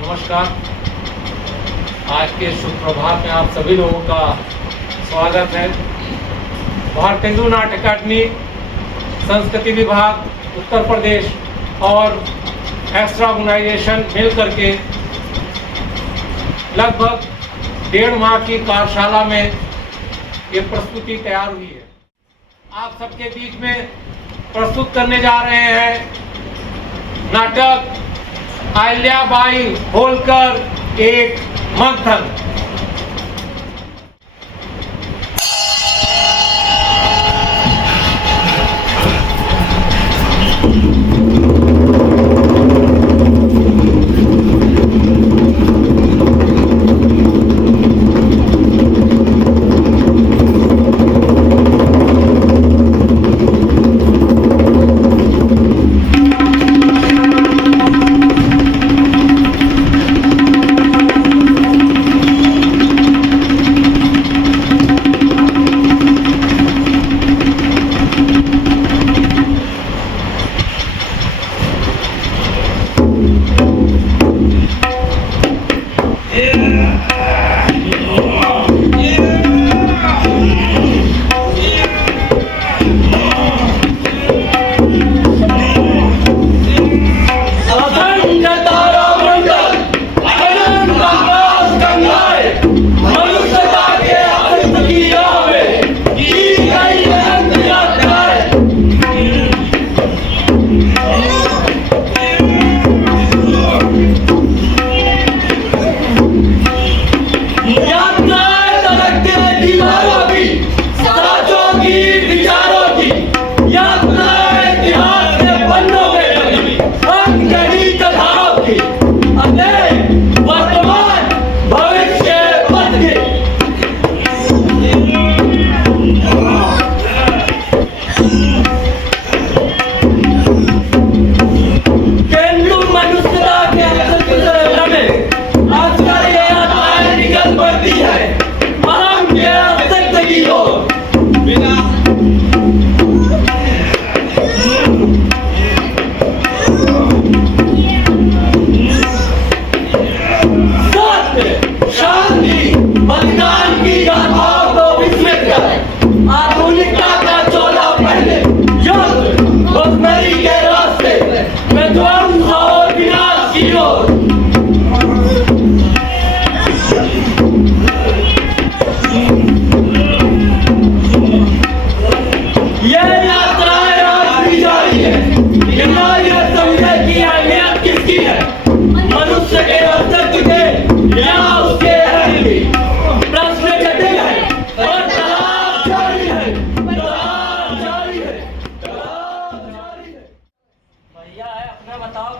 नमस्कार। आज के शुभ प्रभात में आप सभी लोगों का स्वागत है। भारतेंदु नाट्य अकादमी, संस्कृति विभाग उत्तर प्रदेश और एक्स्ट्रा ऑर्गेनाइजेशन मिल करके लगभग 1.5 माह की कार्यशाला में ये प्रस्तुति तैयार हुई है। आप सबके बीच में प्रस्तुत करने जा रहे हैं नाटक अहिल्याबाई होलकर एक मंथन।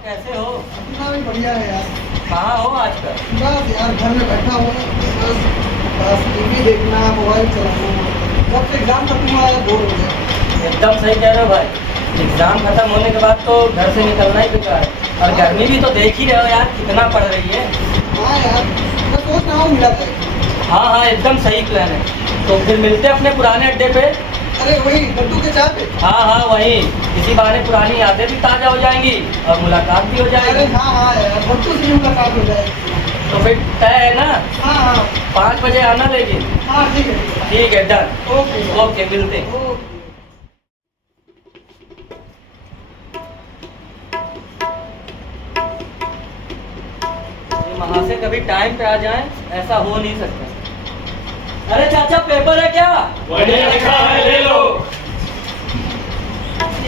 कैसे हो? अपना भी बढ़िया है यार। कहाँ हो आजकल? बस यार घर में बैठा हूँ, बस टीवी देखना, मोबाइल चलाना। जब से एग्जाम खत्म हुआ है बोर हो गया। एकदम सही कह रहे हो भाई। एग्जाम खत्म होने के बाद तो घर से निकलना ही बेकार है। और गर्मी भी तो देख ही रहे हो यार कितना पड़ रही है। हाँ यार, मैं सोच रहा हूँ मिला जाए। हाँ हाँ एकदम सही प्लान है। तो फिर मिलते अपने पुराने अड्डे पे। अरे वही लड्डू के चाय पे। हाँ हाँ वही, इसी बहाने पुरानी यादें भी ताज़ा हो जाएंगी और मुलाकात भी हो अरे जाएगी। हाँ हाँ यार, लड्डू से मुलाकात हो जाएगी। तो फिर तय है ना? हाँ हाँ 5 बजे आना लेकिन। हाँ ठीक है। ठीक है डन। ओके ओके मिलते हैं। ओके। वहाँ से कभी टाइम पे आ जाएं, ऐसा हो नहीं सकता। अरे चाचा पेपर है क्या? वही लिखा है, ले लो।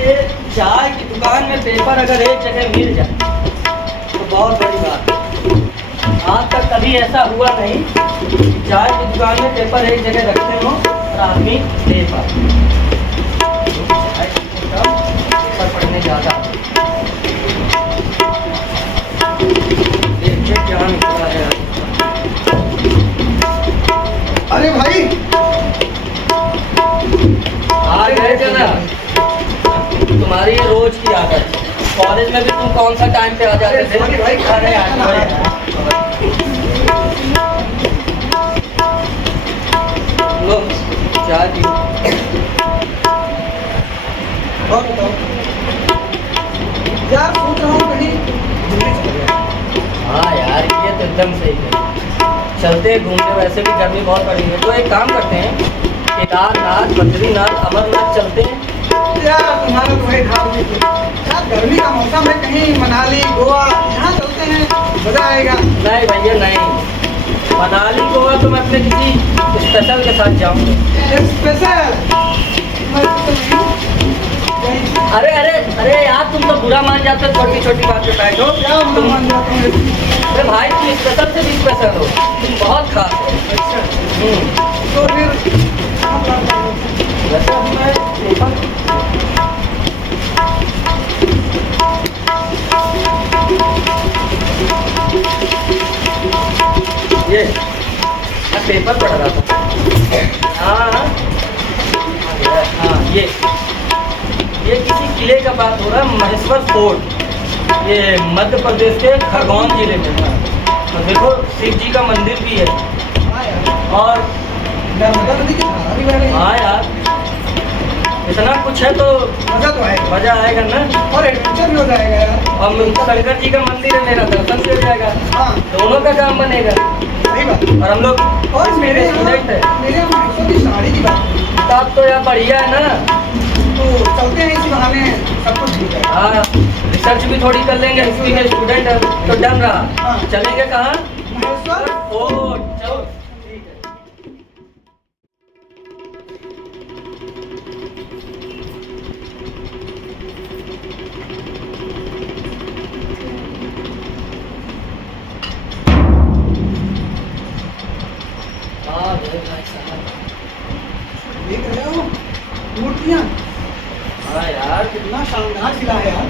ये चाय की दुकान में पेपर अगर एक जगह मिल जाए तो बहुत बड़ी बात है। आज तक कभी ऐसा हुआ नहीं कि चाय की दुकान में पेपर एक जगह रखते हो और आदमी दे पाए। चाय पीने कम, पेपर पढ़ने ज़्यादा। देखिए क्या निकला है। अरे भाई आ गए जना, तुम्हारी ये रोज की आदत। कॉलेज में भी तुम कौन सा टाइम पे आ जाते थे? अरे भाई, अरे यार, लो चाय पियो। और बताओ यार, सोच रहा हूँ कहीं दिल्ली चले जाए। हाँ यार, ये तो एकदम सही है। चलते घूमने, वैसे भी गर्मी बहुत पड़ी है, तो एक काम करते हैं, केदारनाथ, बद्रीनाथ, अमरनाथ चलते हैं। यार तुम्हारा तो भाई धार्मिक है यार, गर्मी का मौसम है, कहीं मनाली गोवा यहाँ चलते हैं, मजा आएगा। नहीं भैया नहीं, मनाली गोवा तो मैं अपने किसी स्पेशल के साथ जाऊँगा। स्पेशल अरे अरे अरे यार, तुम तो बुरा मान जाते हो छोटी छोटी बात पे बैठो। क्या तुम मान जाता हूँ? अरे भाई, तुम स्पेशल से भी स्पेशल हो, तुम बहुत खास हो। तो फिर कहाँ प्लान करेंगे? वैसे अब मैं पेपर ये मैं पेपर पढ़ रहा था। हाँ हाँ, ये किसी किले का बात हो रहा है, महेश्वर फोर्ट, ये मध्य प्रदेश के खरगोन जिले में है। तो देखो शिव जी का मंदिर भी है। हाँ यार, और नर्मदा नदी की धारा भी बह रही है। हाँ यार, इतना कुछ है तो मजा तो आएगा मजा आएगा ना। और एडवेंचर भी हो जाएगा यार। और शंकर जी का मंदिर है, मेरा दर्शन भी हो जाएगा, हाँ दोनों का काम बनेगा। सही बात। और हम लोग और मेरे स्टूडेंट है, यहाँ महेश्वर की साड़ी की बात है। तब तो यार बढ़िया है ना। तो चलते हैं, इसी बहाने सब कुछ ठीक है। हाँ, रिसर्च भी थोड़ी कर लेंगे, हिस्ट्री के स्टूडेंट है तो डन रहा। हाँ। चलेंगे कहाँ? महेश्वर फोर्ट, चलो ठीक है। हाँ भाई साहब, देख रहे हो मूर्तियाँ, हाँ यार, कितना शानदार किला है यार।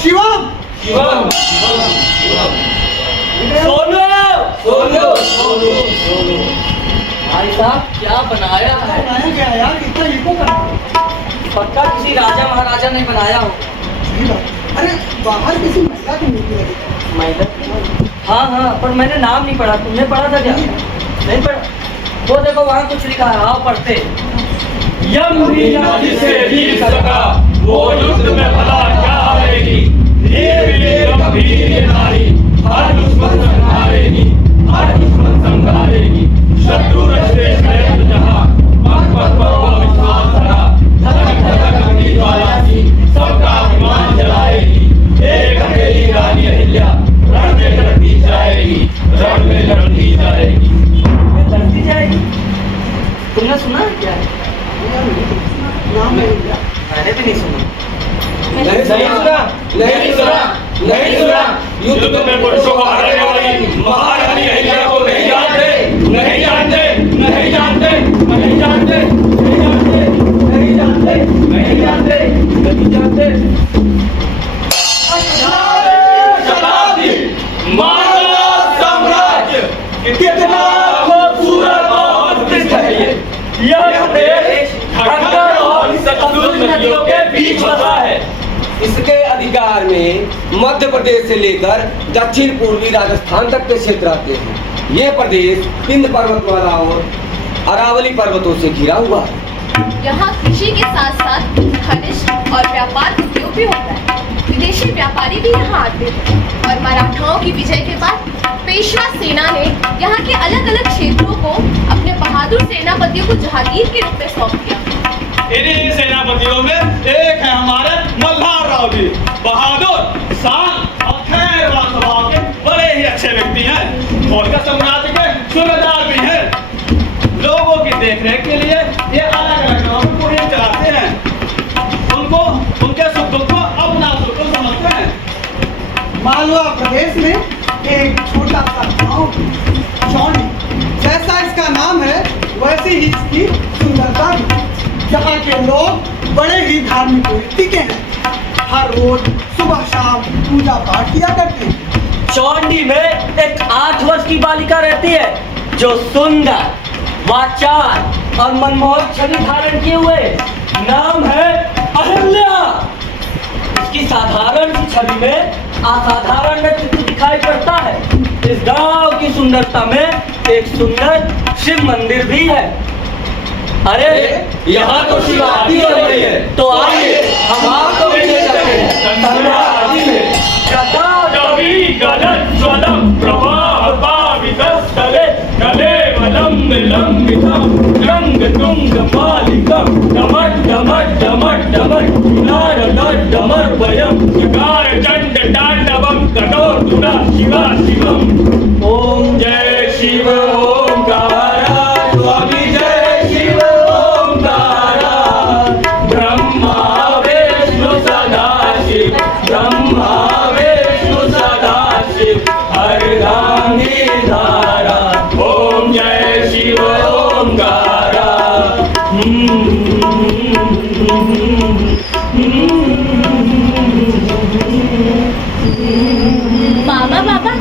शिवम शिवम सोनू सोनू सोनू सोनू, भाई साहब क्या बनाया है। बनाया गया यार, कितना इको कर रहा है। पक्का किसी राजा महाराजा ने बनाया हो। सही बात। अरे बाहर किसी महिला की मूर्ति लगी है। महिला? हाँ हाँ, पर मैंने नाम नहीं पढ़ा, तुमने पढ़ा था क्या? नहीं पढ़ा। वो देखो वहाँ कुछ लिखा है, आओ पढ़ते। यम भी ना जिसे जीत सका, वो युद्ध में भला क्या हारेगी। धीर वीर गंभीर ये नारी, हर दुश्मन संहारेगी, हर दुश्मन संहारेगी। शत्रु रचते श्रेष्ठ जहां, मत पथ पर वो विश्वास धरा। धड़क धड़क अग्नि ज्वाला सी, सबका अभिमान जलाएगी। एक अकेली रानी अहिल्या, रण में लड़ती जाएगी, रण में लड़ती जाएगी। लड़ती जाएगी? तुमने सुना क्या? नाम नहीं लिया। मैंने भी नहीं सुना। नहीं सुना, नहीं सुना, नहीं सुना। युद्ध में पुरुषों को हराने वाली महारानी अहिल्या को नहीं जानते, नहीं जानते, नहीं जानते, नहीं जानते, नहीं जानते, नहीं जानते, नहीं जानते, नहीं जानते। शताब्दी मानव साम्राज्य, कितना खूबसूरत और उत्कृष्ट है ये। यह देश खंडर और सतलुज नदियों के बीच बसा है। इसके अधिकार में मध्य प्रदेश से लेकर दक्षिण पूर्वी राजस्थान तक के क्षेत्र आते हैं। ये प्रदेश विंध्य पर्वतमाला और अरावली पर्वतों से घिरा हुआ है। यहाँ कृषि के साथ साथ खनिज और व्यापार उद्योग भी होता है। विदेशी व्यापारी भी यहाँ आते हैं और मराठाओं की विजय के बाद पेशवा सेना ने यहाँ के अलग अलग क्षेत्रों को अपने बहादुर सेनापतियों को जहांगीर के रूप में सौंप दिया। इन्हीं सेनापतियों में एक है हमारे मल्हार राव जी, बहादुर, शान और खैरवान स्वभाव के बड़े ही अच्छे व्यक्ति हैं। होलकर साम्राज्य के सूबेदार भी हैं। लोगों की देखरेख के लिए ये अलग अलग गांवों में मुहिम चलाते हैं। उत्तर प्रदेश में एक छोटा सा गांव चौंडी, जैसा इसका नाम है वैसे ही इसकी सुंदरता भी। यहाँ के लोग बड़े ही धार्मिक वृत्ति के हैं। हर रोज सुबह शाम पूजा पाठ किया करते हैं। चौंडी में एक 8 वर्ष की बालिका रहती है जो सुंदर, वाचाल और मनमोहक छवि धारण किए हुए। नाम है अहिल्या। इसकी साधारण सी छवि में असाधारण व्यक्तित्व दिखाई पड़ता है। इस गांव की सुंदरता में एक सुंदर शिव मंदिर भी है। अरे यहाँ तो शिव आरती हो रही है, तो आइए हम आपको भी ले चलते हैं गंगा आरती में। ज्वलम प्रवाह पावितस्थले कलेवलं विलंबितं रंग तुंग मालिकं डमट डमट डमट डमट नारद डमर वयं जगार चंड तांडवं कठोरतुरा शिवा शिवम। ओम जय शिव ओंकारा स्वामी जय शिव ओंकारा। ब्रह्मा विष्णु सदा शिव ब्रह्मा विष्णु सदा शिव अर्धांगी धारा। ओम जय शिव ओंकारा। बाबा,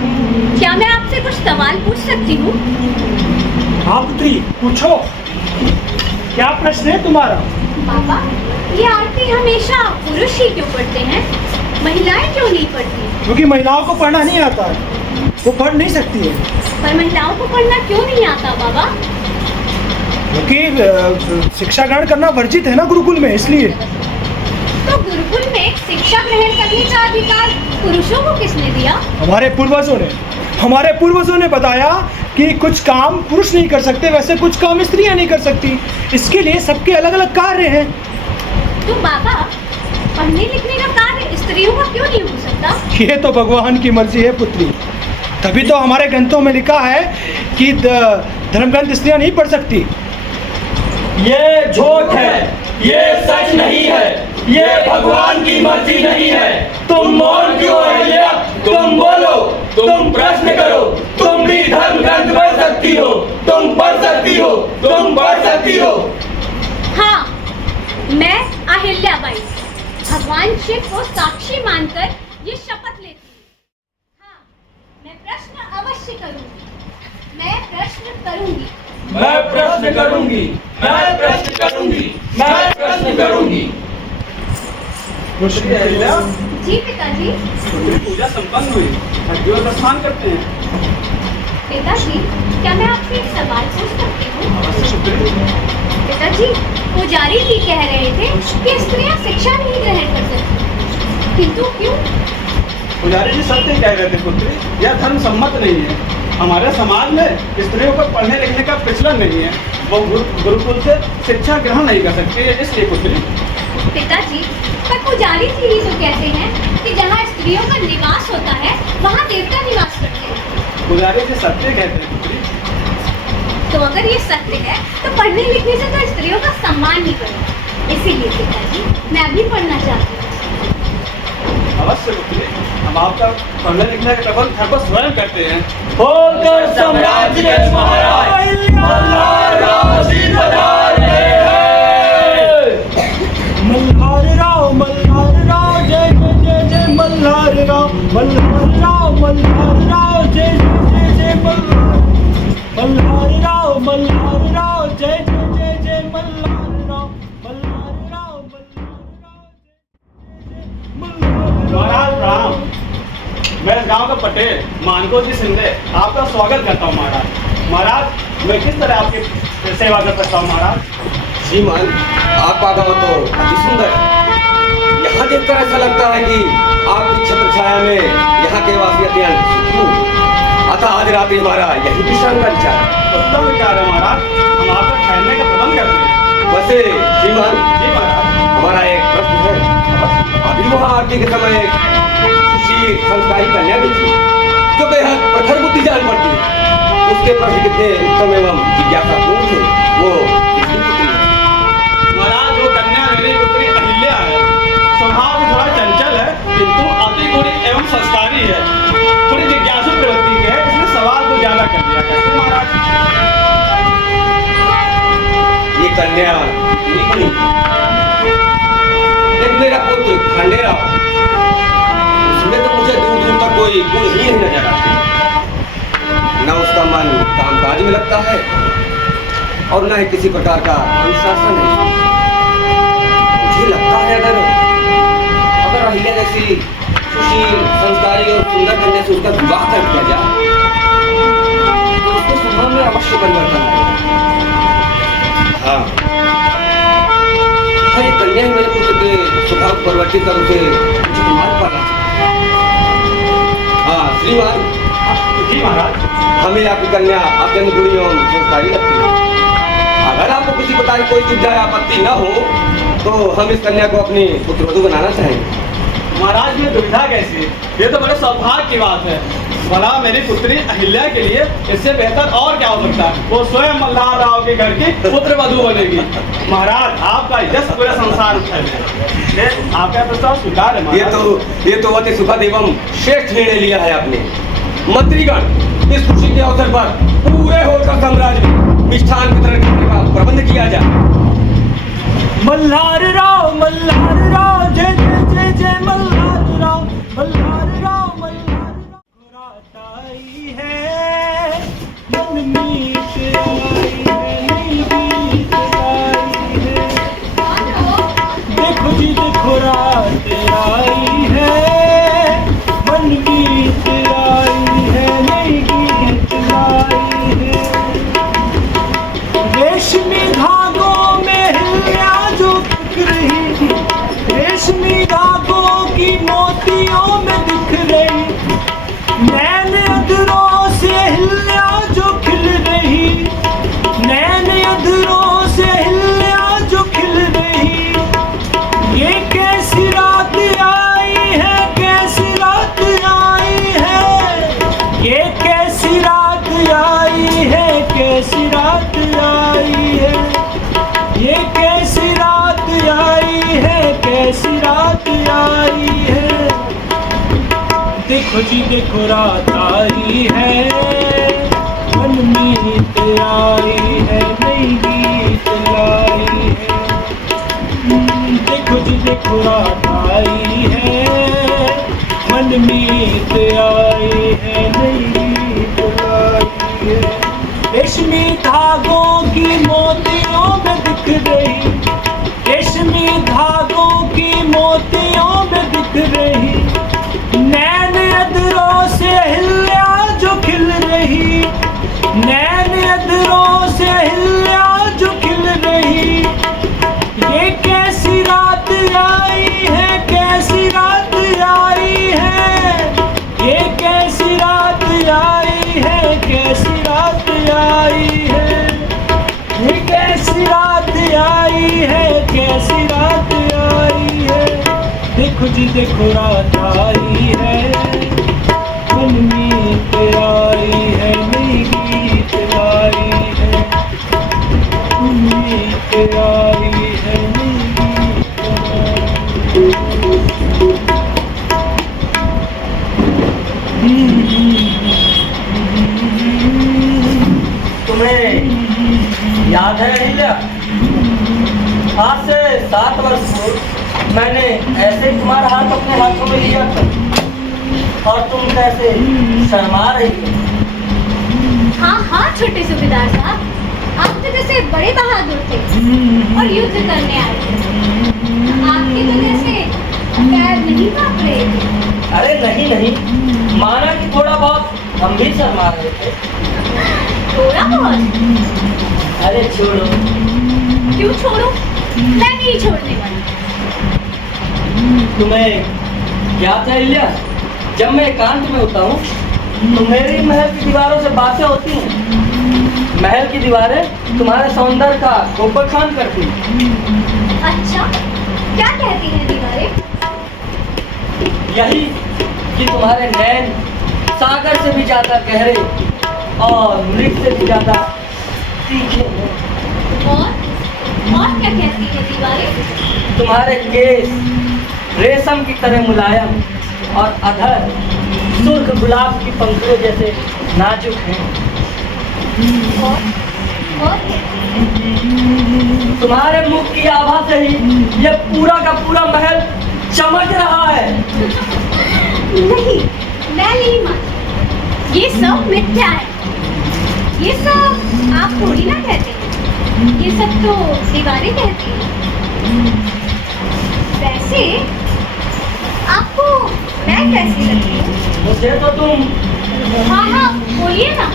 क्या मैं आपसे कुछ सवाल पूछ सकती हूँ? हाँ पुत्री, पूछो, क्या प्रश्न है तुम्हारा? बाबा, ये आरती हमेशा पुरुष ही क्यों पढ़ते हैं, महिलाएं क्यों नहीं पढ़ती? क्योंकि महिलाओं को पढ़ना नहीं आता है, वो पढ़ नहीं सकती है। पर महिलाओं को पढ़ना क्यों नहीं आता बाबा? क्योंकि शिक्षा ग्रहण करना वर्जित है ना गुरुकुल में, इसलिए। तो गुरुकुल में शिक्षा ग्रहण करने का अधिकार पुरुषों को किसने दिया? हमारे पूर्वजों ने बताया कि कुछ काम पुरुष नहीं कर सकते, वैसे कुछ काम स्त्रियां नहीं कर सकती। इसके लिए सबके अलग अलग कार्य हैं। तो बाबा, पढ़ने लिखने का कार्य स्त्रियों का क्यों नहीं हो सकता? ये तो भगवान की मर्जी है पुत्री। तभी तो हमारे ग्रंथों में लिखा है कि धर्म ग्रंथ स्त्रियां नहीं पढ़ सकती। ये झूठ है, ये सच नहीं है, ये भगवान की मर्जी नहीं है। तुम मौन क्यों है? तुम बोलो, तुम प्रश्न करो। तुम भी धर्म ग्रंथ पढ़ सकती हो, तुम पढ़ सकती हो, तुम पढ़ सकती हो। हाँ, मैं अहिल्याबाई भगवान शिव को साक्षी मानकर ये शपथ लेती हूँ। हाँ, मैं प्रश्न अवश्य करूंगी, मैं प्रश्न करूंगी, मैं प्रश्न करूंगी, मैं प्रश्न करूंगी, मैं प्रश्न करूंगी। जी पिताजी। पूजा संपन्न हुई, दिवस स्नान करते हैं। पिताजी, क्या मैं आपसे एक सवाल पूछ सकती हूँ? पिताजी, पुजारी जी कह रहे थे कि स्त्रियां शिक्षा नहीं ग्रहण कर सकती, किंतु क्यों? पुजारी जी सत्य कह रहे थे पुत्री, यह धर्म सम्मत नहीं है। हमारे समाज में स्त्रियों को पढ़ने लिखने का प्रचलन नहीं है, वो गुरुकुल से शिक्षा ग्रहण नहीं कर सकती है, इसलिए पुत्री। पिताजी, पर पुजारी जी ही तो कहते हैं कि जहाँ स्त्रियों का निवास होता है वहाँ देवता निवास करते हैं। पुजारी जी सत्य कहते हैं पुत्री। तो अगर ये सत्य है तो पढ़ने लिखने से तो स्त्रियों का सम्मान ही बढ़ेगा। इसीलिए पिताजी, मैं भी पढ़ना चाहती हूँ। अवश्य पुत्री, हम आपका पढ़ने लिखने का प्रबंध हर बार स्वयं करते हैं। होकर साम्राज्य के महाराज मल्हार राव जी पधार रहे हैं। मल्हार राव जय जय जय जय मल्हार राव, मल्हार राव जय जय जय जय मल्हार राव जय जय जय जय मल्हार राव। महाराज राम, मैं इस गांव का पटेल मानको जी सिंधे आपका स्वागत करता हूँ महाराज। महाराज, मैं किस तरह आपकी सेवा कर सकता हूँ महाराज? श्रीमान, आपका गाँव तो अति सुंदर है। यहाँ देखकर ऐसा लगता है कि आपकी छत्र छाया में यहाँ के वासी अत्यंत सुखी होंगे। अतः आज रात्रि हमारा यही विश्राम का विचार है। उत्तम विचार है महाराज, हम आपका ठहरने का प्रबंध करते हैं। वैसे श्रीमान, जी महाराज। हमारा एक प्रश्न है। अभी वहाँ आरती के समय एक सुशील संस्कारी कन्या भी थी जो बेहद प्रखर बुद्धि जान पड़ती है। उसके प्रश्न कितने उत्तम एवं जिज्ञासापूर्ण थे, वो किसकी पुत्री है? महाराज, वो कन्या मेरी पुत्री अहिल्या है। स्वभाव थोड़ा चंचल है, किंतु अति गुणी एवं संस्कारी है। महाराज नहीं बनी। एक मेरा पुत्र खंडेराव, उसमें तो मुझे दूर दूर तक कोई गुण ही नहीं नजर आता। न उसका मन कामकाज में लगता है और न ही किसी प्रकार का अनुशासन है। मुझे लगता है अगर अहिल्या जैसी सुशील, संस्कारी और सुंदर कन्या से उसका विवाह कर दिया जाए तो उसके स्वभाव में अवश्य परिवर्तन आएगा। हाँ, ये कन्या ही मेरे पुत्र के स्वभाव को परिवर्तित कर उसे उचित मार्ग पर ला सकती। हाँ श्रीमान। जी महाराज। हमें आपकी कन्या अत्यंत गुणी एवं संस्कारी लगती है। अगर आपको किसी प्रकार की कोई दुविधा या आपत्ति न हो तो हम इस कन्या को अपनी पुत्रवधू बनाना चाहेंगे। महाराज में दुविधा कैसी? ये तो बड़े सौभाग्य की बात है। भला मेरी पुत्री अहिल्या के लिए इससे बेहतर और क्या हो सकता है? वो स्वयं मल्हार राव के घर की पुत्र वधू बनेगी। महाराज आपका यश पूरे संसार में फैले। आपका प्रस्ताव स्वीकार है महाराज। ये तो अति सुखद एवं श्रेष्ठ निर्णय लिया है आपने। मंत्रीगण, इस खुशी के अवसर पर पूरे होलकर साम्राज्य में मिष्ठान वितरण करने का प्रबंध किया जाए। मल्हार राव जय जय जय जय मल्हार राव मल्हार राव रात आई है मन मीत आई है नई गीत आई है। देखो जी देखो रात आई है मन मीत आई है नई गीत आई है। रेशमी धागों में हिल्या जो दिख रही, रेशमी धागों की मोतियों में दिख रही, नैन अधरों से हिल्या जो खिल रही, नैन अधरों से हिल्या जो खिल रही। ये कैसी रात आई है, कैसी रात आई है, ये कैसी रात आई है, कैसी रात आई है, ये कैसी रात आई है, कैसी रात आई है। देखो जी देखो रात आई है मन मीत आई है नई गीत लाई है। देखो जी देखो रात आई है मन मीत आई है नई गीत लाई है। रेशमी धागों की मोतियों में दिख रही, रेशमी धागों की मोतियों में दिख रही, नैन अधरों से हिल्या जो खिल रही, नैन अधरों से हिल्या जो खिल रही। ये कैसी रात आई है, कैसी रात आई है, ये कैसी रात आई है, कैसी रात आई है, ये कैसी रात आई है, कैसी रात आई है। देखो जी देखो रात आई है मन मीत आई है नई गीत लाई है, मीत आई है नई तुम्हें याद है अहिल्या, आज से 7 वर्ष पूर्व मैंने ऐसे ही तुम्हारा हाथ अपने हाथों में लिया था और तुम कैसे शर्मा रही थी। हाँ हाँ छोटे सूबेदार साहब, आप तो जैसे बड़े बहादुर थे और युद्ध करने आए थे। आपकी तो जैसे पैर नहीं कांप रहे थे। अरे नहीं नहीं, माना कि थोड़ा बहुत हम भी शर्मा रहे थे। थोड़ा बहुत? अरे छोड़ो। क्यों छोड़ो? मैं नहीं छोड़ने वाली। तुम्हें याद है अहिल्या, जब मैं एकांत में होता हूँ तो मेरी महल की दीवारों से बातें होती हैं। महल की दीवारें तुम्हारे सौंदर्य का बखान करती हैं। अच्छा, क्या कहती हैं दीवारें? यही कि तुम्हारे नैन सागर से भी ज्यादा गहरे और मृग से भी ज्यादा तीखे हैं। और क्या कहती है दीवारें? तुम्हारे केस रेशम की तरह मुलायम और अधर सुर्ख गुलाब की पंखुड़ियों जैसे नाजुक हैं। और तुम्हारे मुख की आभा से ही ये पूरा का पूरा महल चमक रहा है। नहीं, मैं नहीं मानती। ये सब मिथ्या है। ये सब आप थोड़ी ना कहते हैं, ये सब तो दीवारें कहती हैं। वैसे आपको मैं कैसी लगती हूँ? मुझे तो तुम हाँ, बोलिए ना।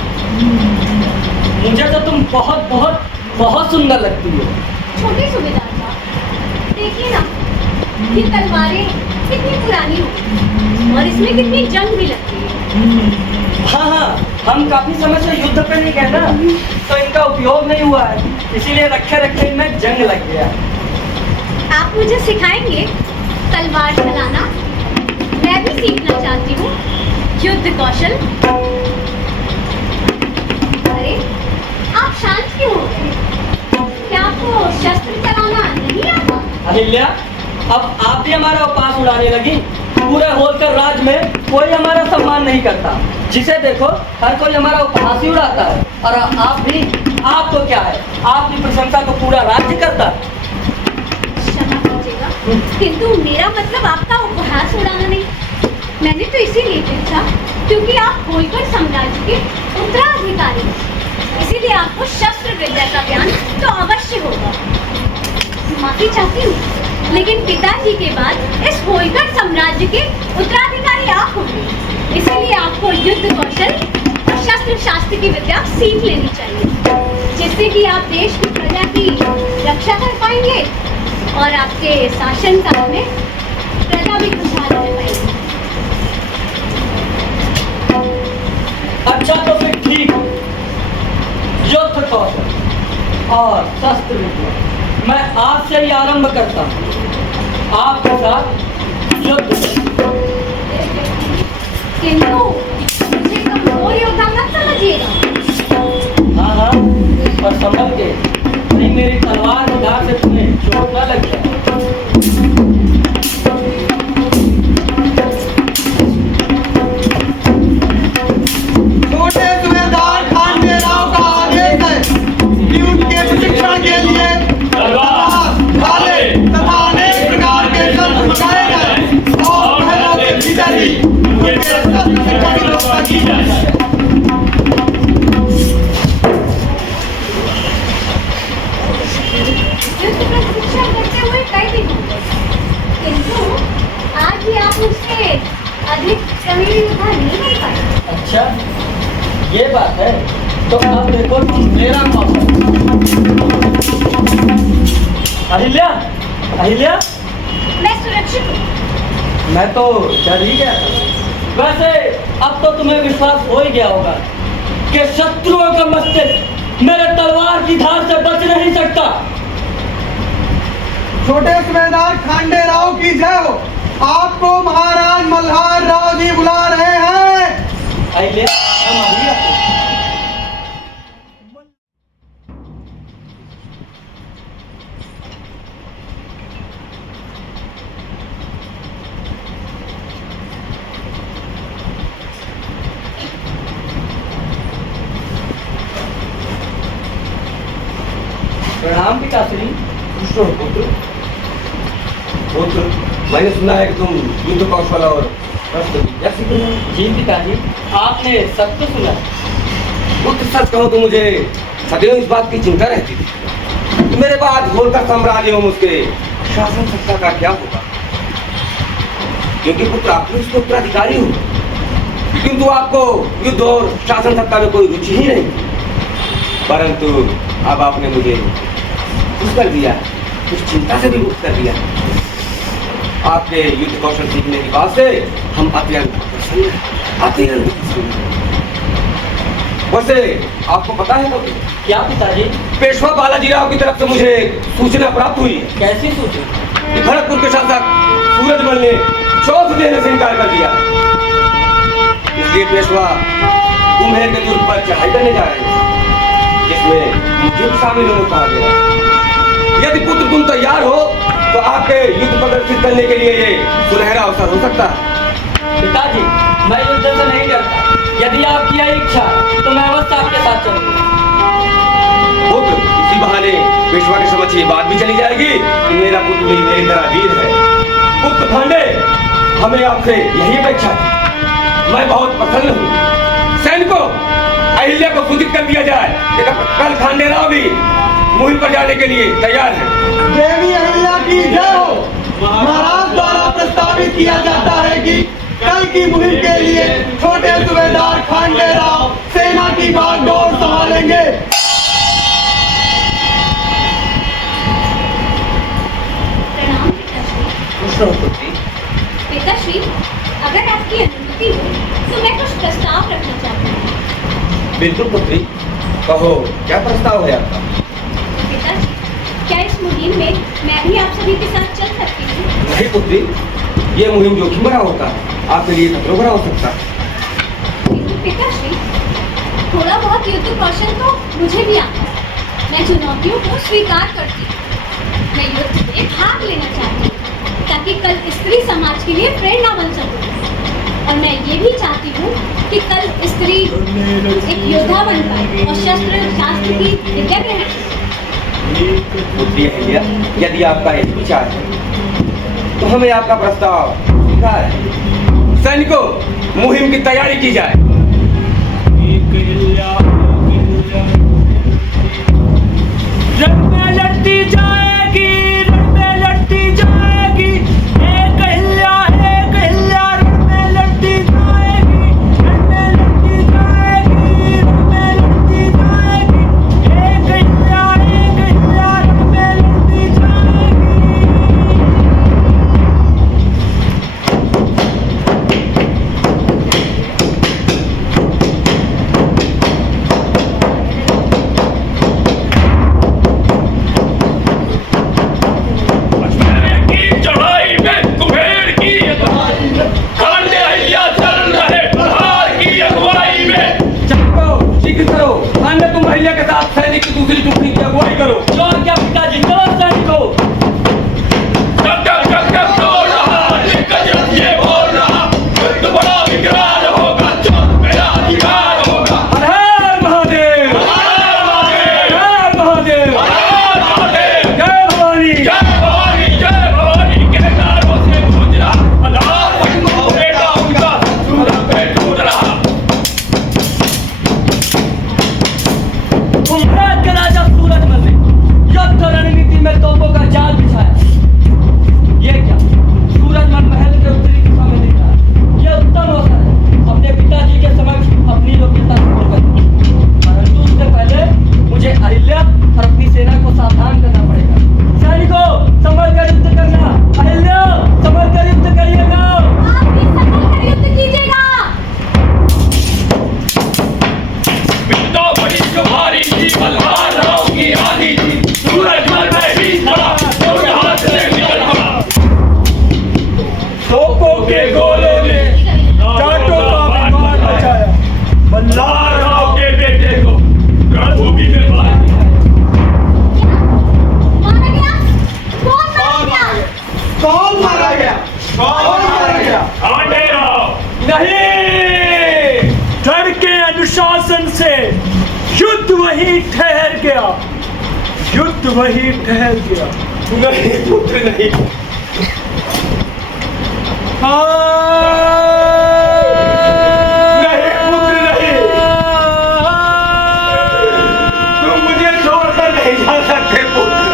मुझे तो तुम बहुत बहुत बहुत सुंदर लगती हो। छोटी सुबेदार साहब, देखिए ना, ये तलवारें कितनी पुरानी हो गई और इसमें कितनी जंग भी लगती है। हाँ, हम काफी समय से युद्ध पे नहीं गए ना, तो इनका उपयोग नहीं हुआ है, इसीलिए रखे रखे इनमें जंग लग गया। आप मुझे सिखाएंगे तलवार चलाना? मैं भी सीखना चाहती हूँ युद्ध कौशल। अरे, आप शांत क्यों हो गए? क्या आपको शस्त्र चलाना नहीं आता? अहिल्या, अब आप भी हमारा उपास उड़ाने लगी। पूरे होलकर राज में कोई हमारा सम्मान नहीं करता। जिसे देखो हर कोई हमारा उपहास ही उड़ाता है। और आप भी, आप तो क्या है, आपकी प्रशंसा तो पूरा राज्य करता है। क्षमा कीजिएगा, किंतु मेरा मतलब आपका उपहास उड़ाना नहीं। मैंने तो इसीलिए पूछा क्योंकि आप होलकर साम्राज्य के उत्तराधिकारी हैं। इसीलिए आपको शस्त्र विद्या का ज्ञान तो अवश्य होगा। माफी चाहती हूँ, लेकिन पिताजी के बाद इस होलकर साम्राज्य के उत्तराधिकारी आप होंगे। इसीलिए आपको युद्ध कौशल और शस्त्र शास्त्र की विद्या सीख लेनी चाहिए, जिससे कि आप देश की प्रजा की रक्षा कर पाएंगे और आपके शासन काल में प्रजा भी खुशहाल रह पाएगी। अच्छा, तो फिर ठीक है। युद्ध कौशल और शस्त्र विद्या मैं आज से ही आरंभ करता हूँ। आपके साथ युद्ध। किंतु मुझे कमजोर योद्धा मत समझिएगा। हाँ, पर संभल के, कहीं मेरी तलवार की धार से तुम्हें चोट न लग जाए। छोटे सुबेदार खांडे राव का आदेश है कि उनके प्रशिक्षण के लिए तलवार, भाले तथा अनेक प्रकार के शस्त्र सिखाए जाएं और महलों के भीतर ही उनके शस्त्र शिक्षा की व्यवस्था की जाए। युद्ध प्रशिक्षण करते हुए कई दिन हो गए, किंतु आज ही आप मुझसे अधिक प्रवीण योद्धा नहीं बन पाए। अच्छा, ये बात है, तो अब देखो तुम मेरा कौशल। अहिल्या, अहिल्या, मैं सुरक्षित हूँ। मैं तो डर ही गया था। वैसे अब तो तुम्हें विश्वास हो ही गया होगा कि शत्रुओं का मस्तिष्क मेरे तलवार की धार से बच नहीं सकता। छोटे सुबेदार खांडे राव की जय हो। आपको महाराज मल्हार राव जी बुला रहे हैं। अहिल्या, हम अभी आते हैं। प्रणाम पिताश्री। पुत्र, मैंने सुना है कि तुम युद्ध कौशल और शस्त्र विद्या सीख रहे हो। जी पिताजी, आपने सब तो सुना। पुत्र, सच कहूं तो मुझे सदैव इस बात की चिंता रहती थी कि मेरे बाद होलकर साम्राज्य एवं उसके शासन सत्ता का क्या होगा, क्योंकि पुत्र आप उसके उत्तराधिकारी हो, किंतु आपको युद्ध और शासन सत्ता में कोई रुचि ही नहीं। परंतु अब आपने मुझे खुश कर दिया, कुछ चिंता से भी मुक्त कर दिया। आपके युद्ध कौशल सीखने की बात से हम अत्यंत प्रसन्न हैं, अत्यंत प्रसन्न हैं। वैसे आपको पता है पुत्र, क्या पिताजी? पेशवा बालाजी राव की तरफ से मुझे एक सूचना प्राप्त हुई है कैसी सूचना? कि भरतपुर के शासक सूरजमल ने चौथ देने से इनकार कर दिया। इसलिए पेशवा कुम्हेर के दुर्ग पर चढ़ाई करने जा रहे हैं, जिसमें मुझे भी शामिल होने कहा गया है। यदि पुत्र तुम तैयार हो तो आपके युद्ध प्रदर्शित करने के लिए ये सुनहरा अवसर हो सकता है। पिताजी, मैं युद्ध से नहीं डरता। यदि आपकी यही इच्छा है तो मैं अवश्य आपके साथ चलूंगा। पुत्र, इसी बहाने पेशवा के समक्ष ये बात भी चली जाएगी कि मेरा पुत्र भी मेरी तरह वीर है। पुत्र पांडे, हमें आपसे यही अपेक्षा थी। मैं बहुत प्रसन्न हूँ। सैनिकों, अहिल्या को सूचित कर दिया जाए कि कल खांडेराव भी मुहिम पर जाने के लिए तैयार है। देवी अहिल्या की जय हो। महाराज द्वारा प्रस्तावित किया जाता है कि कल की मुहिम के लिए छोटे सूबेदार खांडेराव सेना की बागडोर संभालेंगे। प्रणाम पिताश्री। खुश रहो पुत्री। पिताश्री, अगर आपकी अनुमति हो तो मैं कुछ प्रस्ताव रखना चाहती हूँ। बिल्कुल पुत्री, कहो क्या प्रस्ताव है आपका? पिताजी, क्या इस मुहिम में मैं भी आप सभी के साथ चल सकती हूँ? नहीं पुत्री, ये मुहिम जोखिम भरा होता है, आपके लिए खतरों भरा हो सकता है। लेकिन पिताश्री, थोड़ा बहुत युद्ध कौशल तो मुझे भी आता है। मैं चुनौतियों को स्वीकार करती हूँ। मैं युद्ध में भाग लेना चाहती हूँ ताकि कल स्त्री समाज के लिए प्रेरणा बन सकूँ। और मैं ये भी चाहती हूँ कि कल स्त्री एक योद्धा बन पाए और शस्त्र शास्त्र की विद्या ग्रहण करे। पुत्री अहिल्या, यदि आपका यही विचार है तो हमें आपका प्रस्ताव स्वीकार है। सैनिकों, मुहिम की तैयारी की जाए। रण में लड़ती जाएगी, रण में लड़ती जाएगी, एक अहिल्या रण में लड़ती जाएगी, रण में लड़ती जाएगी, रण में लड़ती जाएगी, एक अहिल्या रण में लड़ती जाएगी। शीघ्र करो, अन्य तुम अहिल्या के साथ सैनिक की दूसरी टुकड़ी की अगुवाई करो। और क्या पिताजी, चलो सैनिकों। हर हर महादेव, हर हर महादेव, जय भवानी। कुम्भराज के राजा सूरजमल ने युद्ध रणनीति में तोपों का जाल बिछाया। ये क्या, सूरजमल महल के उत्तरी दिशा में दिख रहा है। ये उत्तम अवसर है अपने पिताजी के समक्ष अपनी योग्यता सिद्ध करने की। परंतु उससे पहले मुझे अहिल्या और अपनी सेना को सावधान करना पड़ेगा। सैनिकों, संभल कर युद्ध करना। अहिल्या, संभल कर युद्ध करिएगा। आप भी संभल कर युद्ध कीजिएगा। तोपों के गोलों ने जाटों का अभिमान बचाया। बल्लार राव के बेटे को रणभूमि में मारा गया। मारा गया? कौन मारा गया? कौन मारा गया? कौन मारा गया? खांडेराव नहीं, डर के अनुशासन से युद्ध वहीं ठहर गया, युद्ध वहीं ठहर गया। नहीं पुत्र, नहीं। नहीं पुत्र, नहीं। तुम मुझे छोड़कर नहीं जा सकते पुत्र।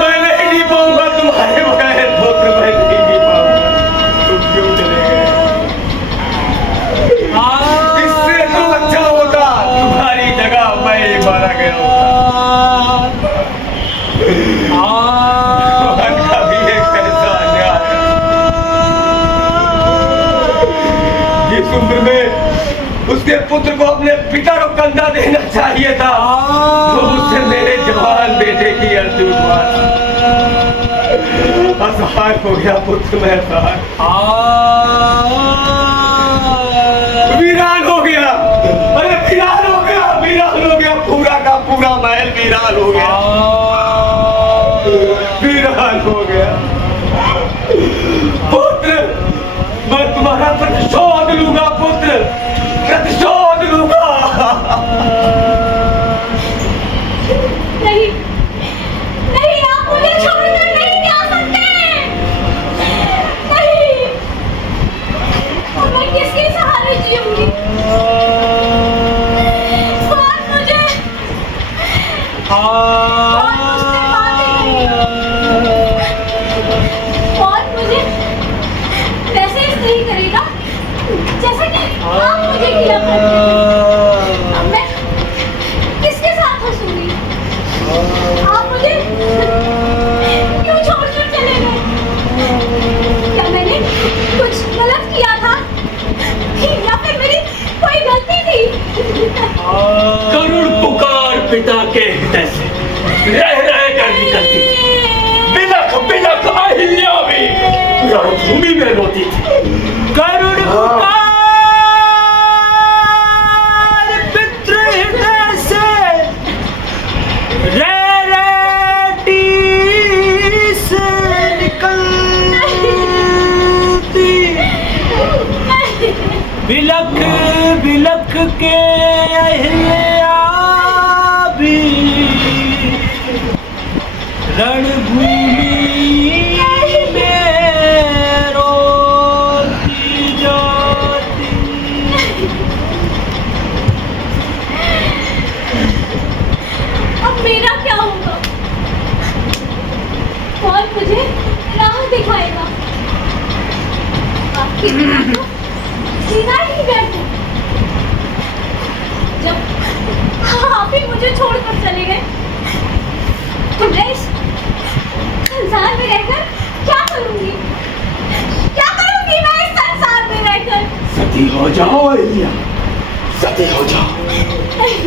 मैं नहीं जी पाऊंगा तुम्हारे बगैर पुत्र, मैं नहीं जी पाऊंगा। तुम क्यों चले गए? इससे तो अच्छा होता तुम्हारी जगह मैं ही मारा गया होता। भगवान का भी एक ऐसा अन्याय है। इस उम्र में उसके पुत्र को अपने पिता को कंधा देना चाहिए था। वो मुझसे मेरे जवान बेटे की अंतिम बात। असहाय हो गया पुत्र, मैं असहाय, वीरान हो गया। अरे वीरान हो गया, वीरान हो गया, पूरा का पूरा महल वीरान हो गया, वीरान हो गया। पुत्र, मैं तुम्हारा प्रतिशोध लूंगा पुत्र, प्रतिशोध लूंगा। मुझे क्यों छोड़कर चले गए? क्या मैंने कुछ गलत किया था या फिर मेरी कोई गलती थी? करुण पुकार पिता के हृदय से रह कर निकलती थी। बिलख बिलख अहिल्या भी रणभूमि में रोती थी। करुण पुकार पितृ हृदय से रेटी से निकलती। बिलख बिलख के अहिल्या भी रणभूमि में रोती जाती। अब मेरा क्या होगा? कौन मुझे राह दिखाएगा? आपकी बिना तो जीना ही व्यर्थ है। जब आप ही मुझे छोड़कर चले गए तो मैं इस संसार में रहकर क्या करूंगी? क्या करूंगी मैं इस संसार में रहकर? सती हो जाओ अहिल्या, सती हो जाओ।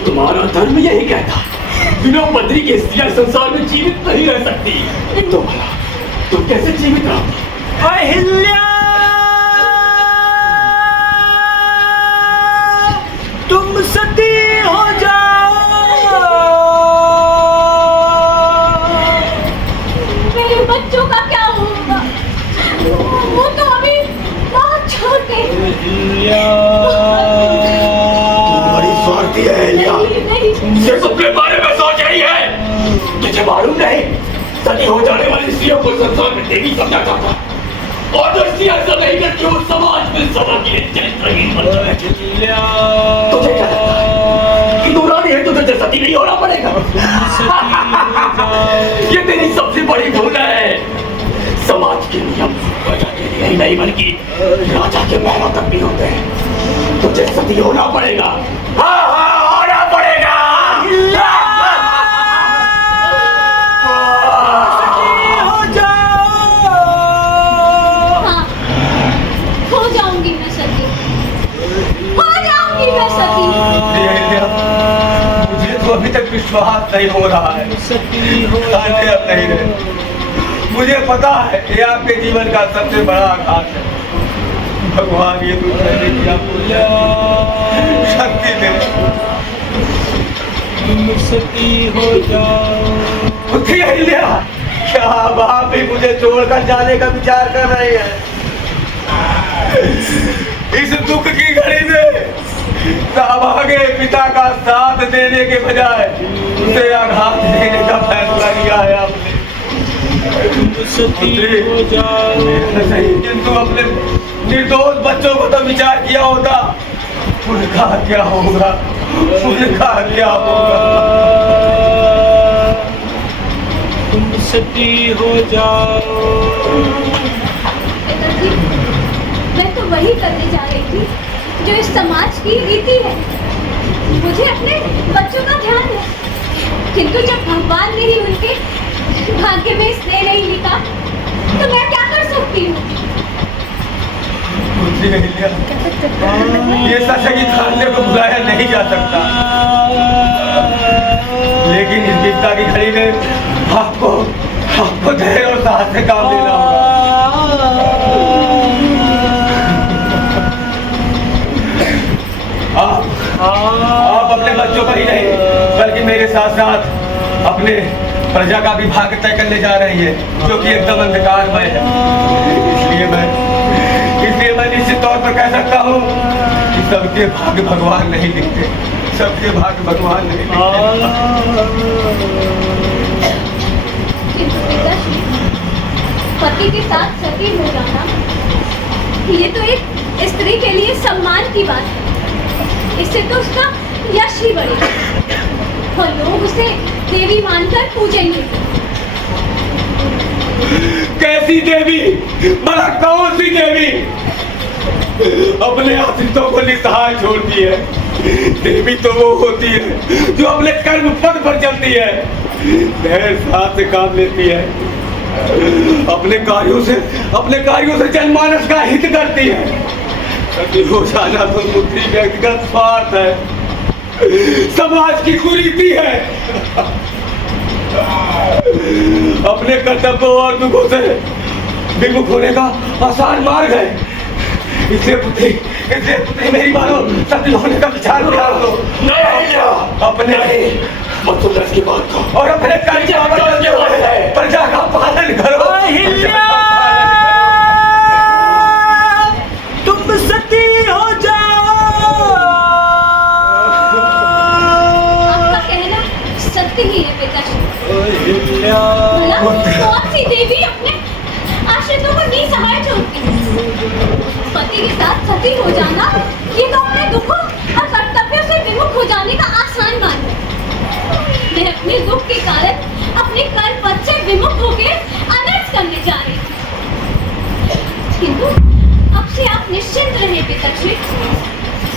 तुम्हारा धर्म यही कहता है बिना पत्नी के स्त्रियां संसार में जीवित नहीं रह सकती। तो भला तुम कैसे जीवित रहोगी? अहिल्या तुम सती हो जाओ। मेरे बच्चों का क्या होगा? वो तो अभी बहुत छोटे हैं। बड़ी स्वार्थी है अहिल्या, नहीं, सिर्फ अपने बारे में सोच रही है। तुझे मालूम नहीं सती हो जाने वाली स्त्रियों को संसार में देवी समझा जाता है और जो स्त्रियां सब नहीं करती वो समाज में सदा के लिए चरित्रहीन बन जाए। तुझे क्या लगता है कि तू रानी है, तुझे सती नहीं होना पड़ेगा? ये तेरी सबसे बड़ी भूल है। समाज के नियम प्रजा के लिए ही नहीं बल्कि राजा के महलों तक भी होते हैं। तुझे सती होना पड़ेगा। हाँ हाँ होना पड़ेगा। हो जाओ। हाँ, हो जाऊंगी मैं सती। हो जाऊंगी मैं सती। मुझे तो अभी तक विश्वास नहीं हो रहा है। सती हो शांति अब नहीं रहे। मुझे पता है ये आपके जीवन का सबसे बड़ा आघात है। भगवान ये दूसरे की आपको शक्ति दे। तुम सती हो जाओ। उठी अहिल्या, क्या अब आप भी मुझे छोड़कर जाने का विचार कर रहे हैं? इस दुख की घड़ी में आगे पिता का साथ देने के बजाय उसे आघात देने का फैसला किया है आपने। सती हो जाओ। सही, किंतु अपने निर्दोष बच्चों को तो विचार किया होता। उनका क्या होगा? उनका क्या होगा? तुम सती हो जाओ। पिताजी, मैं तो वही करने जा रही थी जो इस समाज की रीति है। मुझे अपने बच्चों का ध्यान है, किंतु जब भगवान ने ही उनके भाग्य में स्नेह नहीं लिखा तो मैं क्या कर सकती हूँ? ये सच है कि खाने को बुलाया नहीं जा सकता, लेकिन इस विपदा की घड़ी में आपको धैर्य और साहस से काम लेना होगा। आप अपने बच्चों का ही नहीं बल्कि मेरे साथ साथ अपने प्रजा का भी भाग्य तय करने जा रही है, जो कि एकदम अंधकारमय है। इसलिए मैं निश्चित तौर पर कह सकता हूँ कि सबके भाग्य भगवान नहीं लिखते, सबके भाग्य भगवान नहीं लिखते। किंतु पिताश्री, पति के साथ सती हो जाना ये तो एक स्त्री के लिए सम्मान की बात है। इससे तो उसका यश ही बढ़ेगा और लोग उसे देवी मानकर पूजेंगे। कैसी देवी? भला कौन सी देवी अपने आश्रितों को निसहाय छोड़ती है? देवी तो वो होती है जो अपने कर्म पद पर चलती है। ढेर साथ से काम लेती है, अपने कार्यों से जनमानस का हित करती है। कभी रोजाना तो पुत्री व्यक्तिगत स्वार्थ है, समाज की कुरीति है। अपने कर्तव्यों और दुखों से विमुख होने का आसान मार्ग है। इसलिए पुत्री मेरी मानो सती होने का विचार कर लो। अपने मतुलस की बात को और अपने प्रजा का पालन करो। तुम सती हो जाओ। आपका कहना सत्य ही है पिताश्री। कौन सी देवी अपने आश्रितों को निसहाय छोड़ती है? पति के साथ सती हो जाना ये तो अपने दुखों और कर्तव्यों से विमुख हो जाने का आसान मार्ग है। मैं अपने दुख के कारण अपने कर्म पथ से विमुख होकर अनर्थ करने जा रही हूँ। किंतु अब से आप निश्चिंत रहे पिताश्री,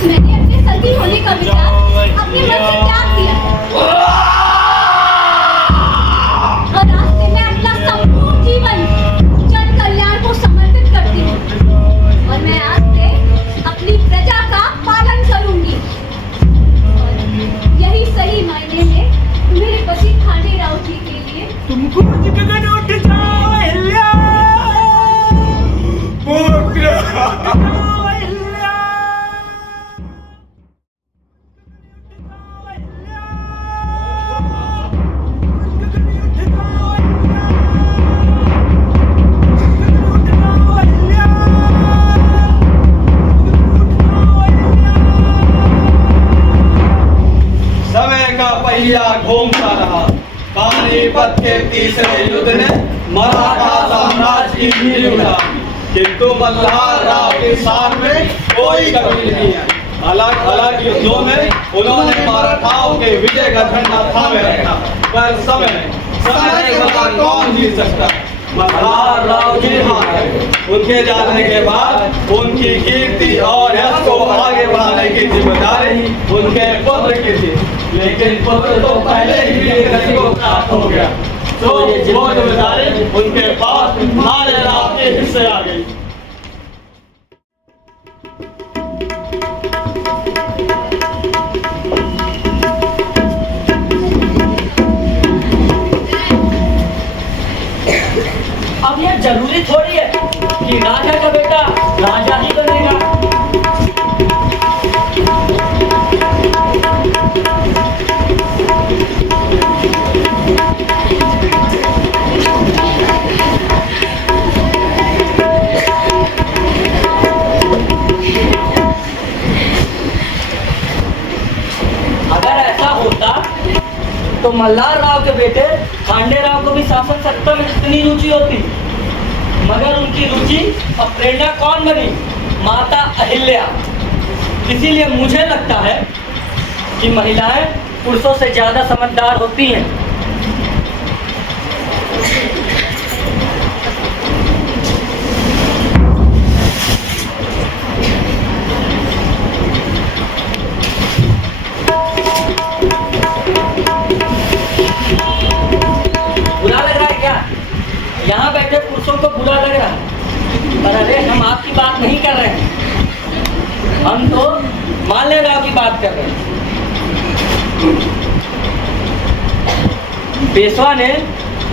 मैंने अपने सती होने का विचार अपने मन से त्याग दिया और आज से मैं अपना संपूर्ण जीवन जन कल्याण को समर्पित करती हूँ और मैं आज से अपनी प्रजा का पालन करूंगी। और यही सही मायने में मेरे पति खांडे राव जी के लिए तुमको गगन उठ जाओ अहिल्या। समय का पहिया घूमता रहा। पानीपत के तीसरे युद्ध ने मराठा साम्राज्य की नींव उड़ा दी, किंतु मल्हार राव के साथ में कोई कमी नहीं है। अलग अलग युद्धों में उन्होंने मराठाओं के विजय का झंडा थामे रखा, पर समय बता कौन जीत सकता। मल्हार राव जी हार गए। उनके जाने के बाद उनकी कीर्ति और यश को आगे बढ़ाने की जिम्मेदारी उनके पुत्र की थी, लेकिन पुत्र तो पहले ही वीर गति को प्राप्त हो गया, तो वो जिम्मेदारी उनके पास खांडे राव के हिस्से आ गई। अब यह जरूरी थोड़ी है कि राजा का बेटा राजा ही बनेगा। अगर ऐसा होता तो मल्हार राव के बेटे खांडे राव को भी शासन सत्ता में कितनी रुचि होती, मगर उनकी रुचि और प्रेरणा कौन बनी? माता अहिल्या। इसीलिए मुझे लगता है कि महिलाएं पुरुषों से ज्यादा समझदार होती हैं। बुरा लग रहा है क्या? यहाँ बैठे पुरुषों को बुरा लग रहा है, पर अरे हम आपकी बात नहीं कर रहे हैं, हम तो माल्य राव की बात कर रहे हैं। पेशवा ने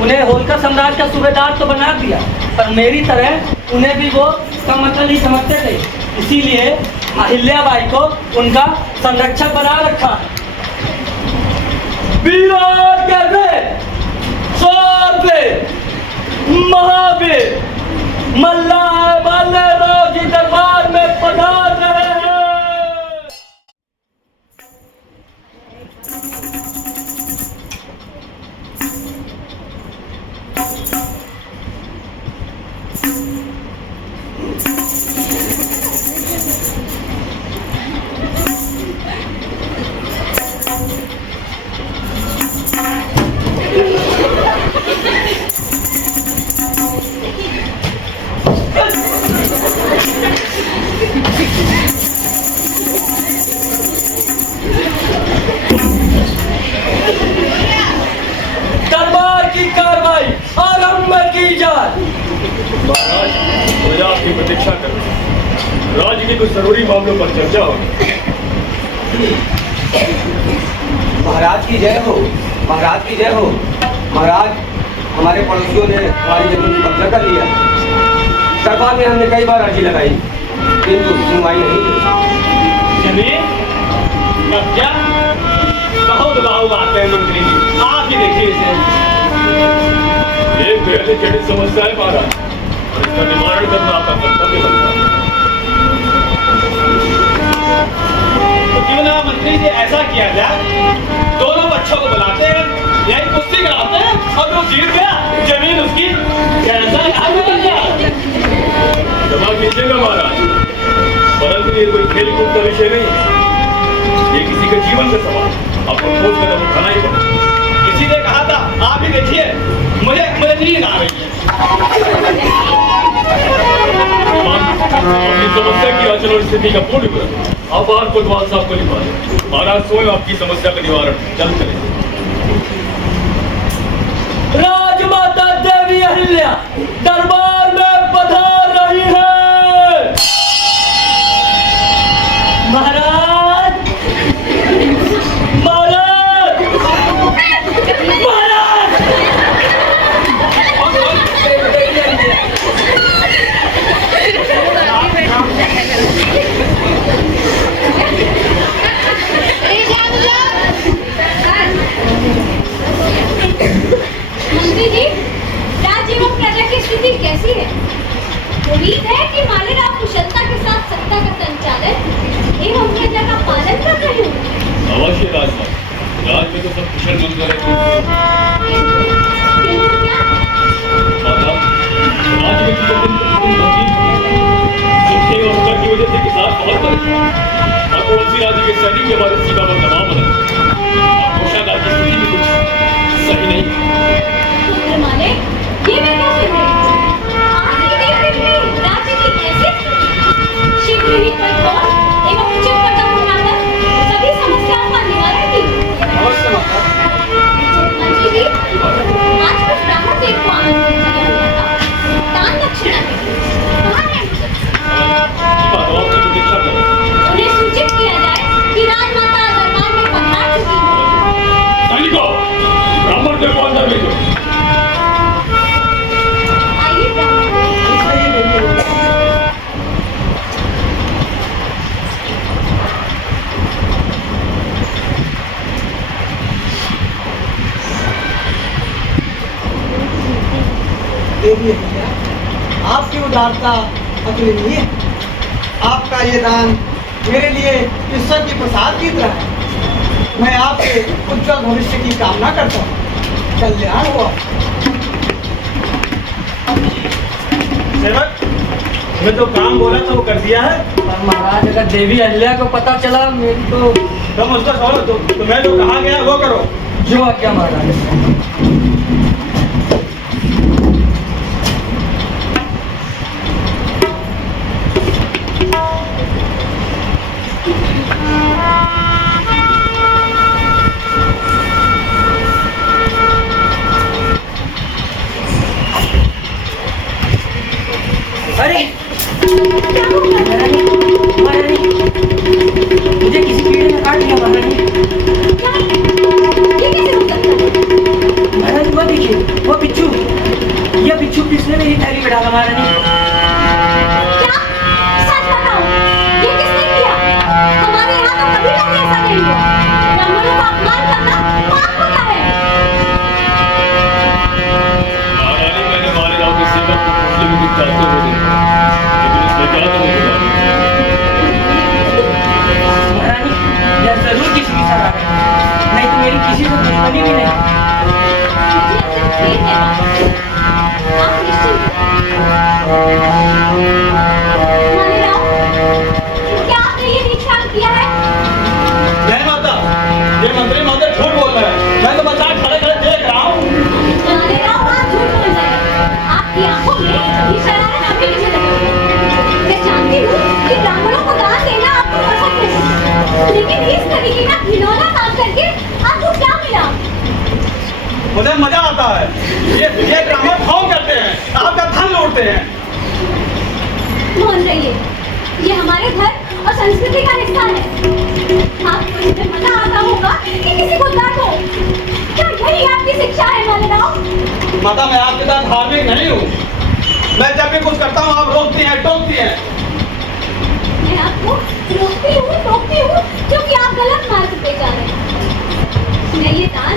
उन्हें होलकर सम्राट का सूबेदार तो बना दिया, पर मेरी तरह उन्हें भी वो कमतल ही समझते थे, इसीलिए अहिल्याबाई को उनका संरक्षक बना रखा। विराट कहते महावीर मल्हार राव जी दरबार में पधार रहे हैं। महाराज, प्रजा आपकी प्रतीक्षा कर रही है। राज्य के कुछ जरूरी मामलों पर चर्चा होगी। महाराज की जय हो, महाराज की जय हो। महाराज, हमारे पड़ोसियों ने हमारी जमीन पर कब्जा कर लिया। सरकार में हमने कई बार अर्जी लगाई, किंतु सुनवाई नहीं हुई। जमीन कब्जा बहुत बात है मंत्री जी, आप ही देखिए इसे। एक बेहद जटिल समस्या है महाराज, और इसका निवारण करना आपका कर्तव्य बनता है। तो क्यों ना मंत्री जी ऐसा किया जाए, दोनों बच्चों को बुलाते हैं, यही कुश्ती कराते हैं, और जो जीत गया जमीन उसकी कैसा याद बन गया। क्षमा कीजिएगा महाराज, परंतु ये कोई खेल कूद का विषय नहीं है। ये किसी के जीवन का सवाल, आपको ठोस कदम उठाना ही पड़ेगा। इसीलिए कहा था, आप ही देखिए, मुझे नींद आ रही है। अपनी समस्या की अचल और स्थिति का पूर्ण विवरण आभार कोतवाल साहब को लिखा है। महाराज स्वयं आपकी समस्या का निवारण जल्द करेंगे। राजमाता देवी अहिल्या दरबार में पधार रही है। महाराज, महाराज, महाराज। मंत्री जी, राज्य एवं प्रजा की स्थिति कैसी है? उम्मीद है कि मालेगांव कुशलता के साथ सत्ता का संचालन एवं प्रजा का पालन कर रहे होंगे। अवश्य राजमाता, राज में तो सब कुशल मंगल है। किंतु क्या? माता, राज में तो दिन प्रतिदिन सूखे और कर की वजह से किसान बहुत परेशान, और पड़ोसी राज्य के सैनिक के हमारे सीमा पर दबाव बना और कोषागार की स्थिति भी कुछ सही नहीं। माने, ये मैं क्या सुन रही हूँ? आखिरी दिन में राज्य की ऐसी स्थिति। शीघ्र ही कोई ठोस एवं उचित कदम उठाकर सभी समस्याओं का निवारण कीजिए। अवश्य माता। मंत्री जी, आज कुछ ब्राह्मण देव को आमंत्रित किया गया था। दान दक्षिणा के लिए। कहाँ है उनसे? आपकी प्रतीक्षा कर रहे हैं। उन्हें सूचित किया जाए कि राजमाता दरबार में पधार चुकी है। सैनिकों, ब्राह्मण देव को अंदर भेजो। आइए ब्राह्मण देव। देवी अहिल्या, आपकी उदारता अतुलनीय है। आपका ये दान मेरे लिए ईश्वर की प्रसाद की तरह है। मैं आपके उज्जवल भविष्य की कामना करता हूँ। कल्याण हुआ। सेवक, मैं तो काम बोला था वो कर दिया है। पर महाराज, अगर देवी अहिल्या को पता चला मेरी तो तुम उसको छोड़ो, तुम्हें जो कहा गया वो करो। जो आज्ञा महाराज। अरे महारानी, महारानी, मुझे किसी कीड़े ने काट लिया महारानी। क्या? ये कैसे हो सकता है? महारानी, वो देखिए, वो बिच्छू, ये बिच्छू किसने मेरी थैली में डाला महारानी? क्या? सच बताओ, ये किसने किया? हमारे यहाँ तो कभी कभी ऐसा नहीं हुआ। ब्राह्मणों का अपमान करना पाप होता है। महारानी, मैंने मालेगांव के सेवक को पूछने में कुछ चाहते हुए देखा, लेकिन इसमें क्या तो नहीं जाना। महारानी, यह जरूर किसी की सलाह है, नहीं तो मेरी किसी से दुश्मनी भी नहीं। मुझे अब खेद है बाबा। आप निश्चिंत रहिए। मालेगांव, क्या आपने ये नीच काम किया है? नहीं माता, ये मंत्री महोदय झूठ बोल रहे हैं। मैं तो बचा खड़े खड़े देख रहा हूँ। मालेगांव, आप झूठ बोल रहे हैं। आपकी आंखों में ये शरारत अभी मुझे लगी है। मैं जानती हूँ कि ब्राह्मणों को दान देना आपको पसंद नहीं, लेकिन इस तरीके का घिनौना काम करके आपको क्या मिला? मुझे मजा आता है। ये ब्राह्मण ढोंग करते हैं, आपका धन लूटते हैं। संस्कृति का हिस्सा है। आपको इसमें मजा आता होगा कि किसी को डांटो। क्या यही आपकी शिक्षा है मालेराव? माता, मैं आपके साथ धार्मिक नहीं हूँ। मैं जब भी कुछ करता हूँ आप रोकती हैं, टोकती हैं। मैं आपको टोकती हूँ क्योंकि आप गलत मार्ग पे जा रहे हैं। मैं ये दान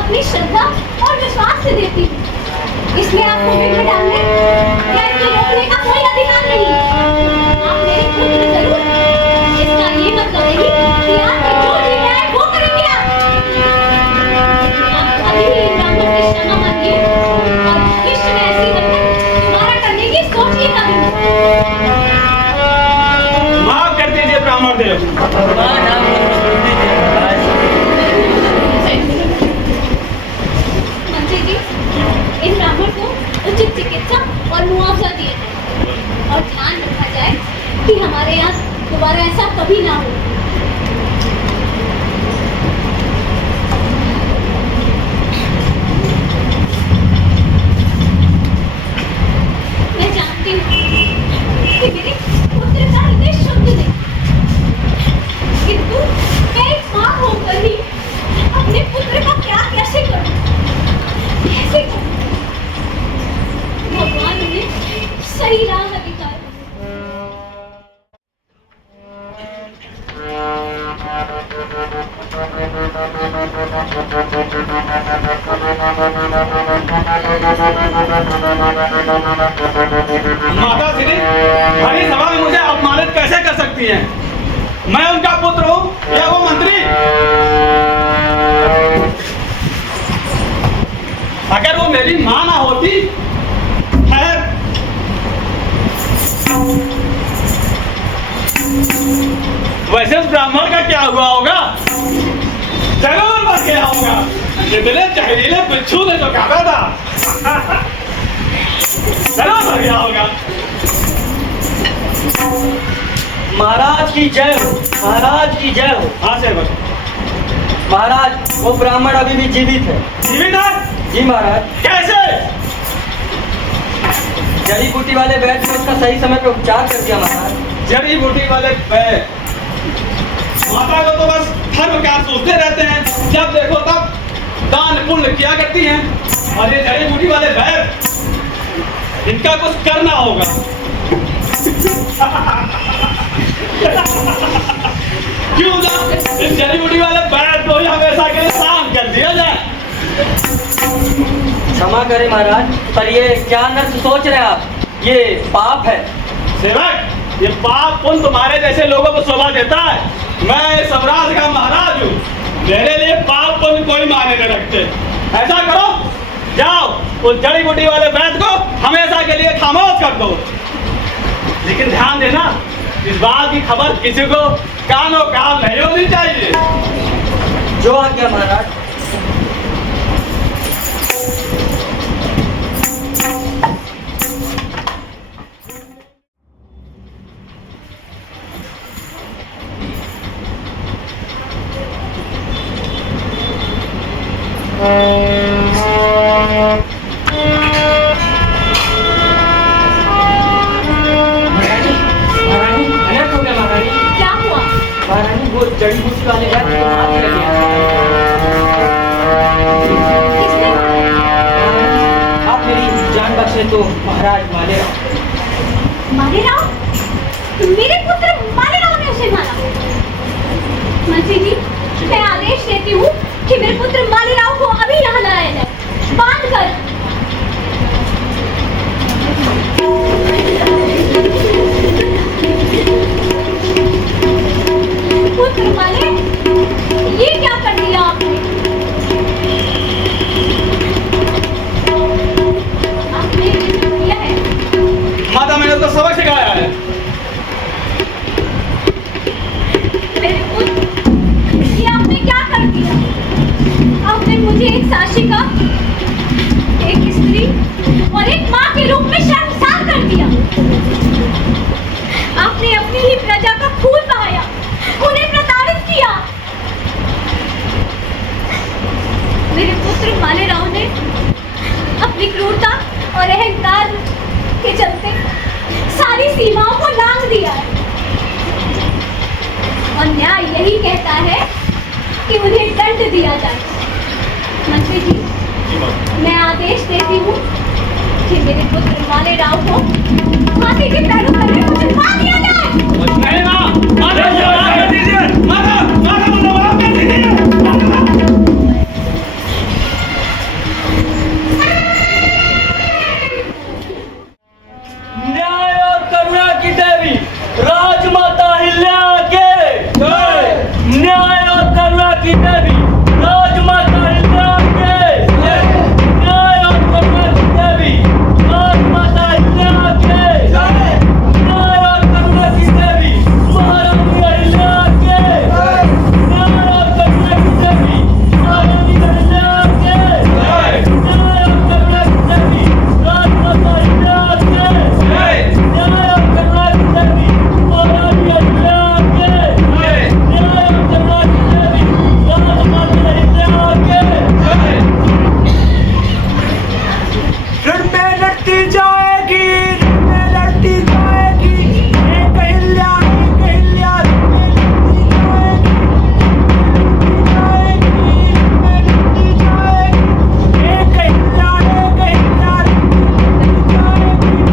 अपनी श्रद्धा और विश्वास से देती हूँ। इसमें आपको बिल में डालने या इसमें रोकने का कोई अधिकार नहीं। आप मेरी पुत्र जरूर, इसका ये मतलब नहीं कि आपको जो जी में आए वो करेंगे आप। आप अभी ही ब्राह्मण से क्षमा मांगिए और भविष्य में ऐसी हरकत दोबारा करने की सोचिए कभी। माफ कर दीजिए ब्राह्मण देव। मंत्री जी, इन ब्राह्मण को उचित चिकित्सा और मुआवजा दिया जाए और ध्यान रखा जाए कि हमारे यहाँ दोबारा ऐसा कभी ना हो। मैं जानती हूँ कि मेरे पुत्र का हृदय शुद्ध नहीं, किंतु मैं एक माँ होकर ही अपने पुत्र का त्याग कैसे करूँ? कैसे करूँ? भगवान उन्हें सही राह दिखाए। माता श्री भरी सभा में मुझे अपमानित कैसे कर सकती हैं? मैं उनका पुत्र हूँ या वो मंत्री? अगर वो मेरी माँ ना होती है, वैसे उस ब्राह्मण का क्या हुआ होगा? जरूर मर गया होगा। जितने जहरीले बिच्छू ने जो काटा था जरूर मर गया होगा। महाराज की जय हो, महाराज की जय हो। हाँ सेवक। महाराज, वो ब्राह्मण अभी भी जीवित है। जीवित है? जी महाराज। कैसे? जड़ी बूटी वाले वैद्य ने उसका सही समय पे उपचार कर दिया महाराज। जड़ी बूटी वाले वैद्य माता को तो बस धर्म का सोचते रहते हैं, जब देखो तब दान पुण्य किया करती हैं। और ये जड़ी बूटी वाले वैद्य, इनका कुछ करना होगा। क्यों ना इस जड़ी बूटी वाले वैद्य को ही हमेशा के लिए शांत कर दिया जाए। क्षमा करें महाराज, पर ये क्या नर्स सोच रहे हैं आप? ये पाप है। सेवक, ये पाप पुण्य तुम्हारे जैसे लोगों को शोभा देता है। मैं साम्राज्य का महाराज हूँ, मेरे लिए पाप पुण्य कोई मायने नहीं रखते। ऐसा करो, जाओ उस जड़ी बूटी वाले वैद्य को हमेशा के लिए खामोश कर दो। लेकिन ध्यान देना, इस बात की खबर किसी को कानो कान नहीं होनी चाहिए। जो आज्ञा महाराज। क्या हुआ? महारानी, वो जड़ी बूटी वाले वैद्य को हाथ लग गया। किसने? आप मेरी जान बख्शे तो महाराज मालेराव, मेरे पुत्र मालेराव ने उसे मारा। मंत्री जी, मैं आदेश देती हूँ कि मेरे पुत्र मालेराव को अभी यहाँ लाया जाए, बांध कर। पुत्र माले, ये क्या कर दिया आपने? आपने ये जो किया है। माता, मैंने तो सबक सिखाया है। मेरे पुत्र, ये आपने क्या कर दिया? आपने मुझे एक शासिका, एक स्त्री और एक माँ के रूप में शर्मसार कर दिया। आपने अपनी ही प्रजा का खून बहाया, उन्हें प्रताड़ित किया। मेरे पुत्र मालेराव ने अपनी क्रूरता और अहंकार के चलते सारी सीमाओं को लांघ दिया है। और न्याय यही कहता है कि उन्हें दंड दिया जाए। मंत्री जी, मैं आदेश देती हूँ कि मेरे पुत्र माले राव को फांसी के पैरों तले उचलवा दिया जाए। न्याय और करुणा की देवी राजमाता अहिल्या के जय। न्याय और करुणा की देवी राजमाता अहिल्या के जय। न्याय और करुणा की देवी राजमाता अहिल्या के जय। न्याय और करुणा की देवी महारानी अहिल्या के जय। न्याय और करुणा की देवी महारानी अहिल्या के जय। न्याय और करुणा की देवी राजमाता अहिल्या के जय। न्याय और करुणा की देवी महारानी अहिल्या के जय। न्याय और करुणा की देवी राजमाता अहिल्या के जय। रण में लड़ती जाएगी, रण में लड़ती जाएगी, एक अहिल्या, एक अहिल्या, रण में लड़ती जाएगी, रण में लड़ती जाएगी, एक अहिल्या, एक अहिल्या, रण में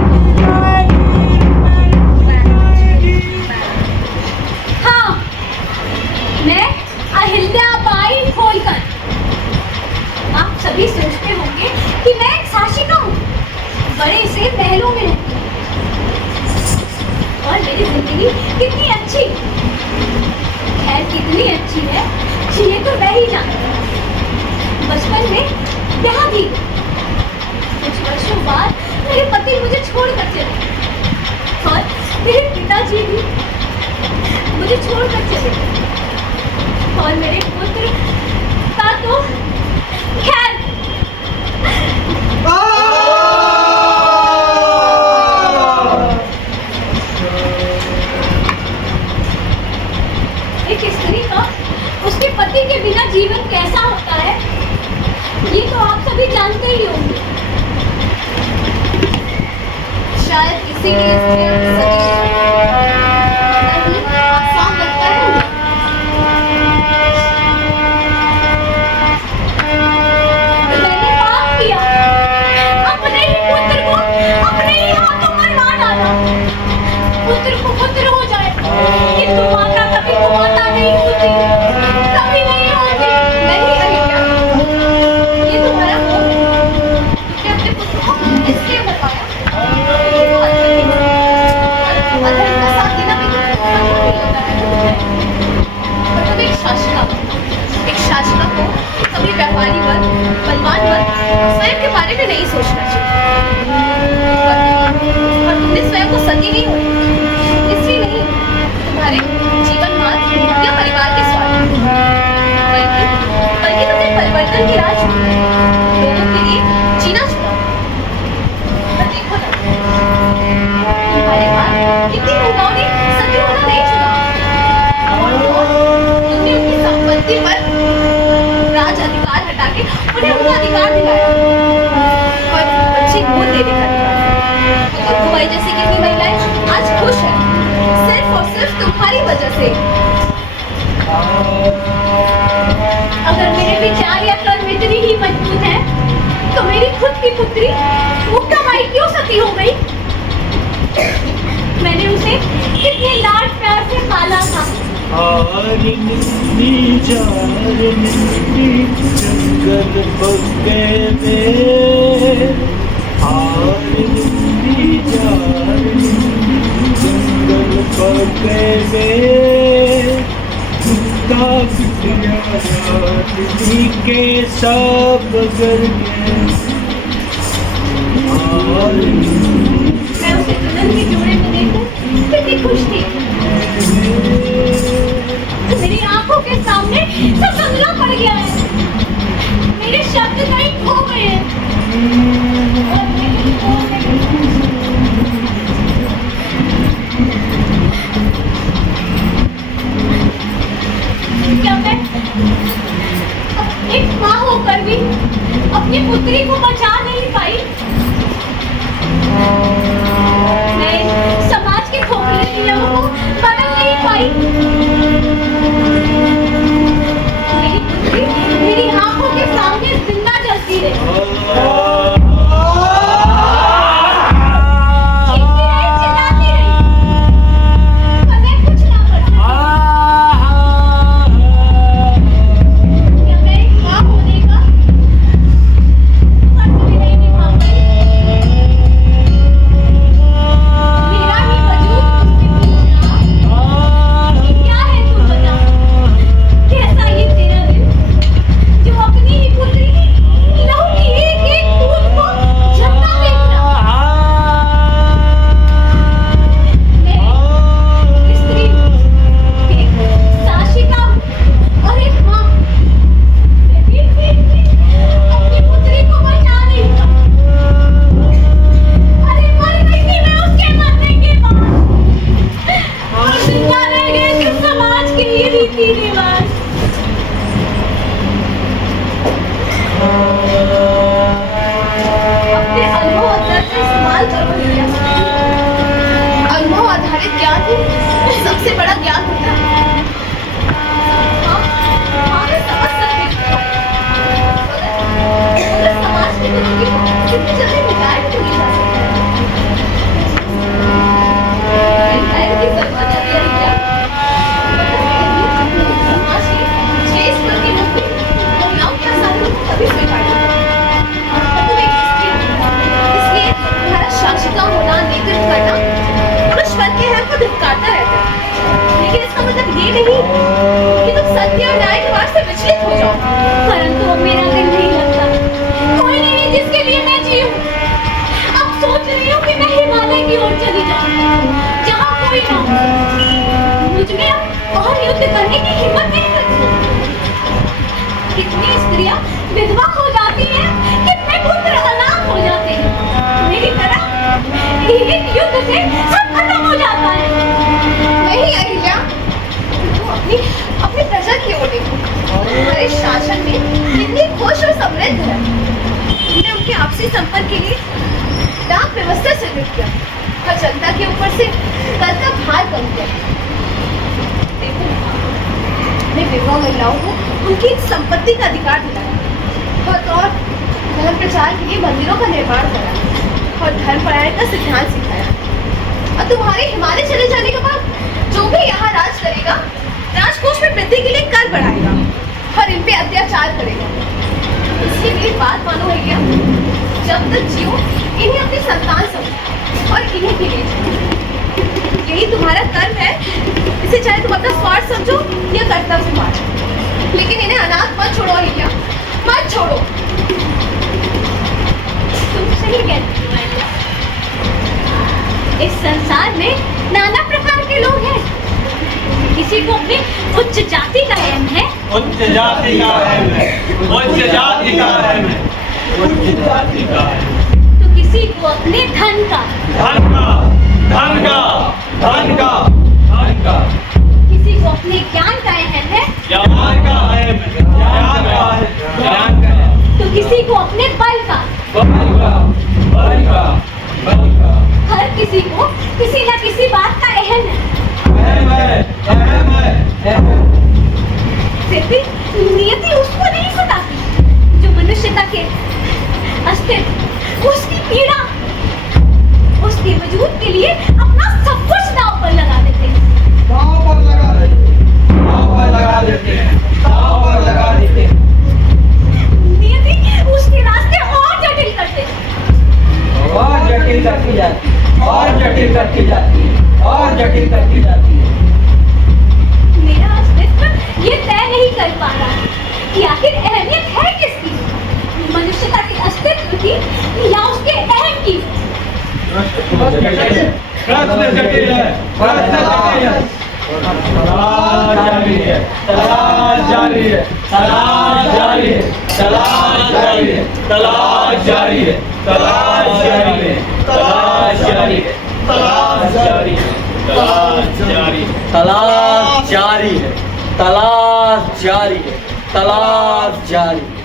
लड़ती जाएगी। हाँ, मैं अहिल्या बाई होलकर। आप सभी सोचते होंगे कि मैं एक शासिका हूँ, बड़े से महलों में रहती हूँ और मेरी जिंदगी कितनी अच्छी, खैर कितनी अच्छी है ये तो मैं ही जानती हूँ। बचपन में ब्याह भी, कुछ वर्षों बाद मेरे पति मुझे छोड़कर चले गए और मेरे पिताजी भी मुझे छोड़कर चले गए और मेरे पुत्र का तो खैर एक स्त्री का उसके पति के बिना जीवन कैसा होता है ये तो आप सभी जानते ही होंगे। शायद इसीलिए इसमें अब सती नहीं आसान लगता है। मैंने पाप किया, अपने ही पुत्र को अपने ही हाथों पर मार डाला। पुत्र को पुत्र हो जाए, किंतु माता कभी को माता नहीं होती, कभी नहीं होती। नहीं अहिल्या, ये तुम्हारा हो तुमने अपने पुत्र को इसलिए मरवाया। ये तो अधर्म है। अधर्म का साथ देना भी तो अधर्म ही होता है। पर तुम एक शासिका हो। एक शासिका को कभी व्यापारी वर्ग, बलवान वर्ग स्वयं के बारे में नहीं सोचना चाहिए। और तुमने स्वयं को सती नहीं होती, इसलिए नहीं तुम्हारे जीवन मार्ग या परिवार के स्वार्थ, बल्कि बल्कि तुमने परिवर्तन की राह चुनी, लोगों के लिए जीना चुना। पर देखो ना, तुम्हारे पास कितनी महिलाओं ने सती होना नहीं चुना और तुमने उनकी संपत्ति पर राज अधिकार हटा के उन्हें उनका अधिकार दिलाया और बच्चे गोद देने का अधिकार। तो दुर्गुबाई जैसी कितनी महिलाएं आज खुश हैं सिर्फ और सिर्फ तुम्हारी वजह से। अगर मेरे विचार या कर्म इतनी ही मजबूत है तो मेरी खुद की पुत्री मुक्ताबाई क्यों सती हो गई? मैंने उसे कितने लाड प्यार से पाला था। जंगल पक्के में जंगल पक्के में के सब गर मैं उसे दुल्हन के जोड़े में देखकर कितनी खुश थी। मेरी आंखों के सामने सब धुंधला पड़ गया है, मेरे शब्द कहीं खो गए हैं। क्या मैं एक माँ होकर भी अपने पुत्र सवाल करो भैया। अनुभव आधारित ज्ञान ही सबसे बड़ा ज्ञान होता है। हाँ, मैं समझ सकती हूँ। मगर समाज की कुरीति को कितनी जल्दी मिटाया भी नहीं जा सकता। एनआईआर की जरूरत है भैया। समाज की 6 स्तर की नौकरी महिलाओं के साधनों को कभी स्वीकार नहीं करता। तुम एक स्त्री हो, इसलिए तुम्हारा शासिका होना, नेतृत्व करना पुरुष वर्ग के हक को धिक्कारता रहता है। लेकिन इसका मतलब ये नहीं कि तुम सत्य और न्याय के मार्ग से विचलित हो जाओ। परंतु मेरा दिल नहीं लगता। कोई नहीं है जिसके लिए मैं जीऊं। अब सोच रही हूँ कि मैं हिमालय की ओर चली जाऊं, जहाँ कोई ना हो। मुझ में अब और युद्ध करने की हिम्मत नहीं बची। कितनी स्त्रियां विधवा हो जाती हैं, कितने पुत्र अनाथ हो जाते हैं। मेरी तरह एक युद्ध से सब खत्म हो जाता है। नहीं अहिल्या, तुम अपनी प्रजा की ओर देखो। हमारे शासन में कितनी खुश और समृद्ध है। तुमने उनके आपसी संपर्क के लिए डाक व्यवस्था शुरू किया और जनता के ऊपर से कर का भार कम किया। देखो, हमने विधवा महिलाओं को उनकी संपत्ति का अधिकार दिलाया और धर्म प्रचार के लिए मंदिरों का निर्माण करा और धर्म परायण का सिद्धांत सिखाया। और तुम्हारे हिमालय चले जाने के बाद जो भी यहाँ राज करेगा, राजकोष में वृद्धि के लिए कर बढ़ाएगा और इन पे अत्याचार करेगा। इसलिए मेरी बात मानो भैया, जब तक जियो इन्हें अपनी संतान समझो और इन्हीं के लिए जियो। यही तुम्हारा कर्म है। इसे चाहे तुम अपना स्वार्थ समझो या कर्तव्य मानो, लेकिन इन्हें अनाथ मत छोड़ो भैया, मत छोड़ो। तुम सही कहती हो अहिल्या। इस संसार में नाना प्रकार के लोग हैं। किसी को अपनी उच्च जाति का एहम है, उच्च जाति का है, उच्च जाति का है, उच्च जाति का है। तो किसी को अपने धन का, धन का, धन का, धन का, धन का। किसी को अपने ज्ञान का एहम है, ज्ञान का है, ज्ञान का है, ज्ञान का है। तो किसी को अपने बल का, बल का, बल का, बल का। हर किसी को किसी न किसी बात का एहम है। फिर भी नियति उसको नहीं सताती जो मनुष्यता के अस्तित्व, उसकी पीड़ा, उसके वजूद के लिए अपना सब कुछ दांव पर लगा देते हैं। गाँव पर लगा देते हैं, गाँव पर लगा देते हैं, गाँव पर लगा देते हैं। नियति उसके रास्ते और जटिल करते हैं। और जटिल करती जाती है, और जटिल करती जाती है, और जटिल करती जाती है। मेरा अस्तित्व ये तय नहीं कर पा रहा कि आखिर अहमियत है किसकी, मनुष्यता के अस्तित्व की या उसके अहम की। प्रश्न जटिल है, प्रश्न जटिल है। तलाश जारी है, तलाश जारी है, तलाश जारी है, तलाश जारी है, तलाश जारी है, तलाश जारी है, तलाश जारी है, तलाश जारी है, तलाश जारी है, तलाश जारी है, तलाश जारी है, तलाश जारी है।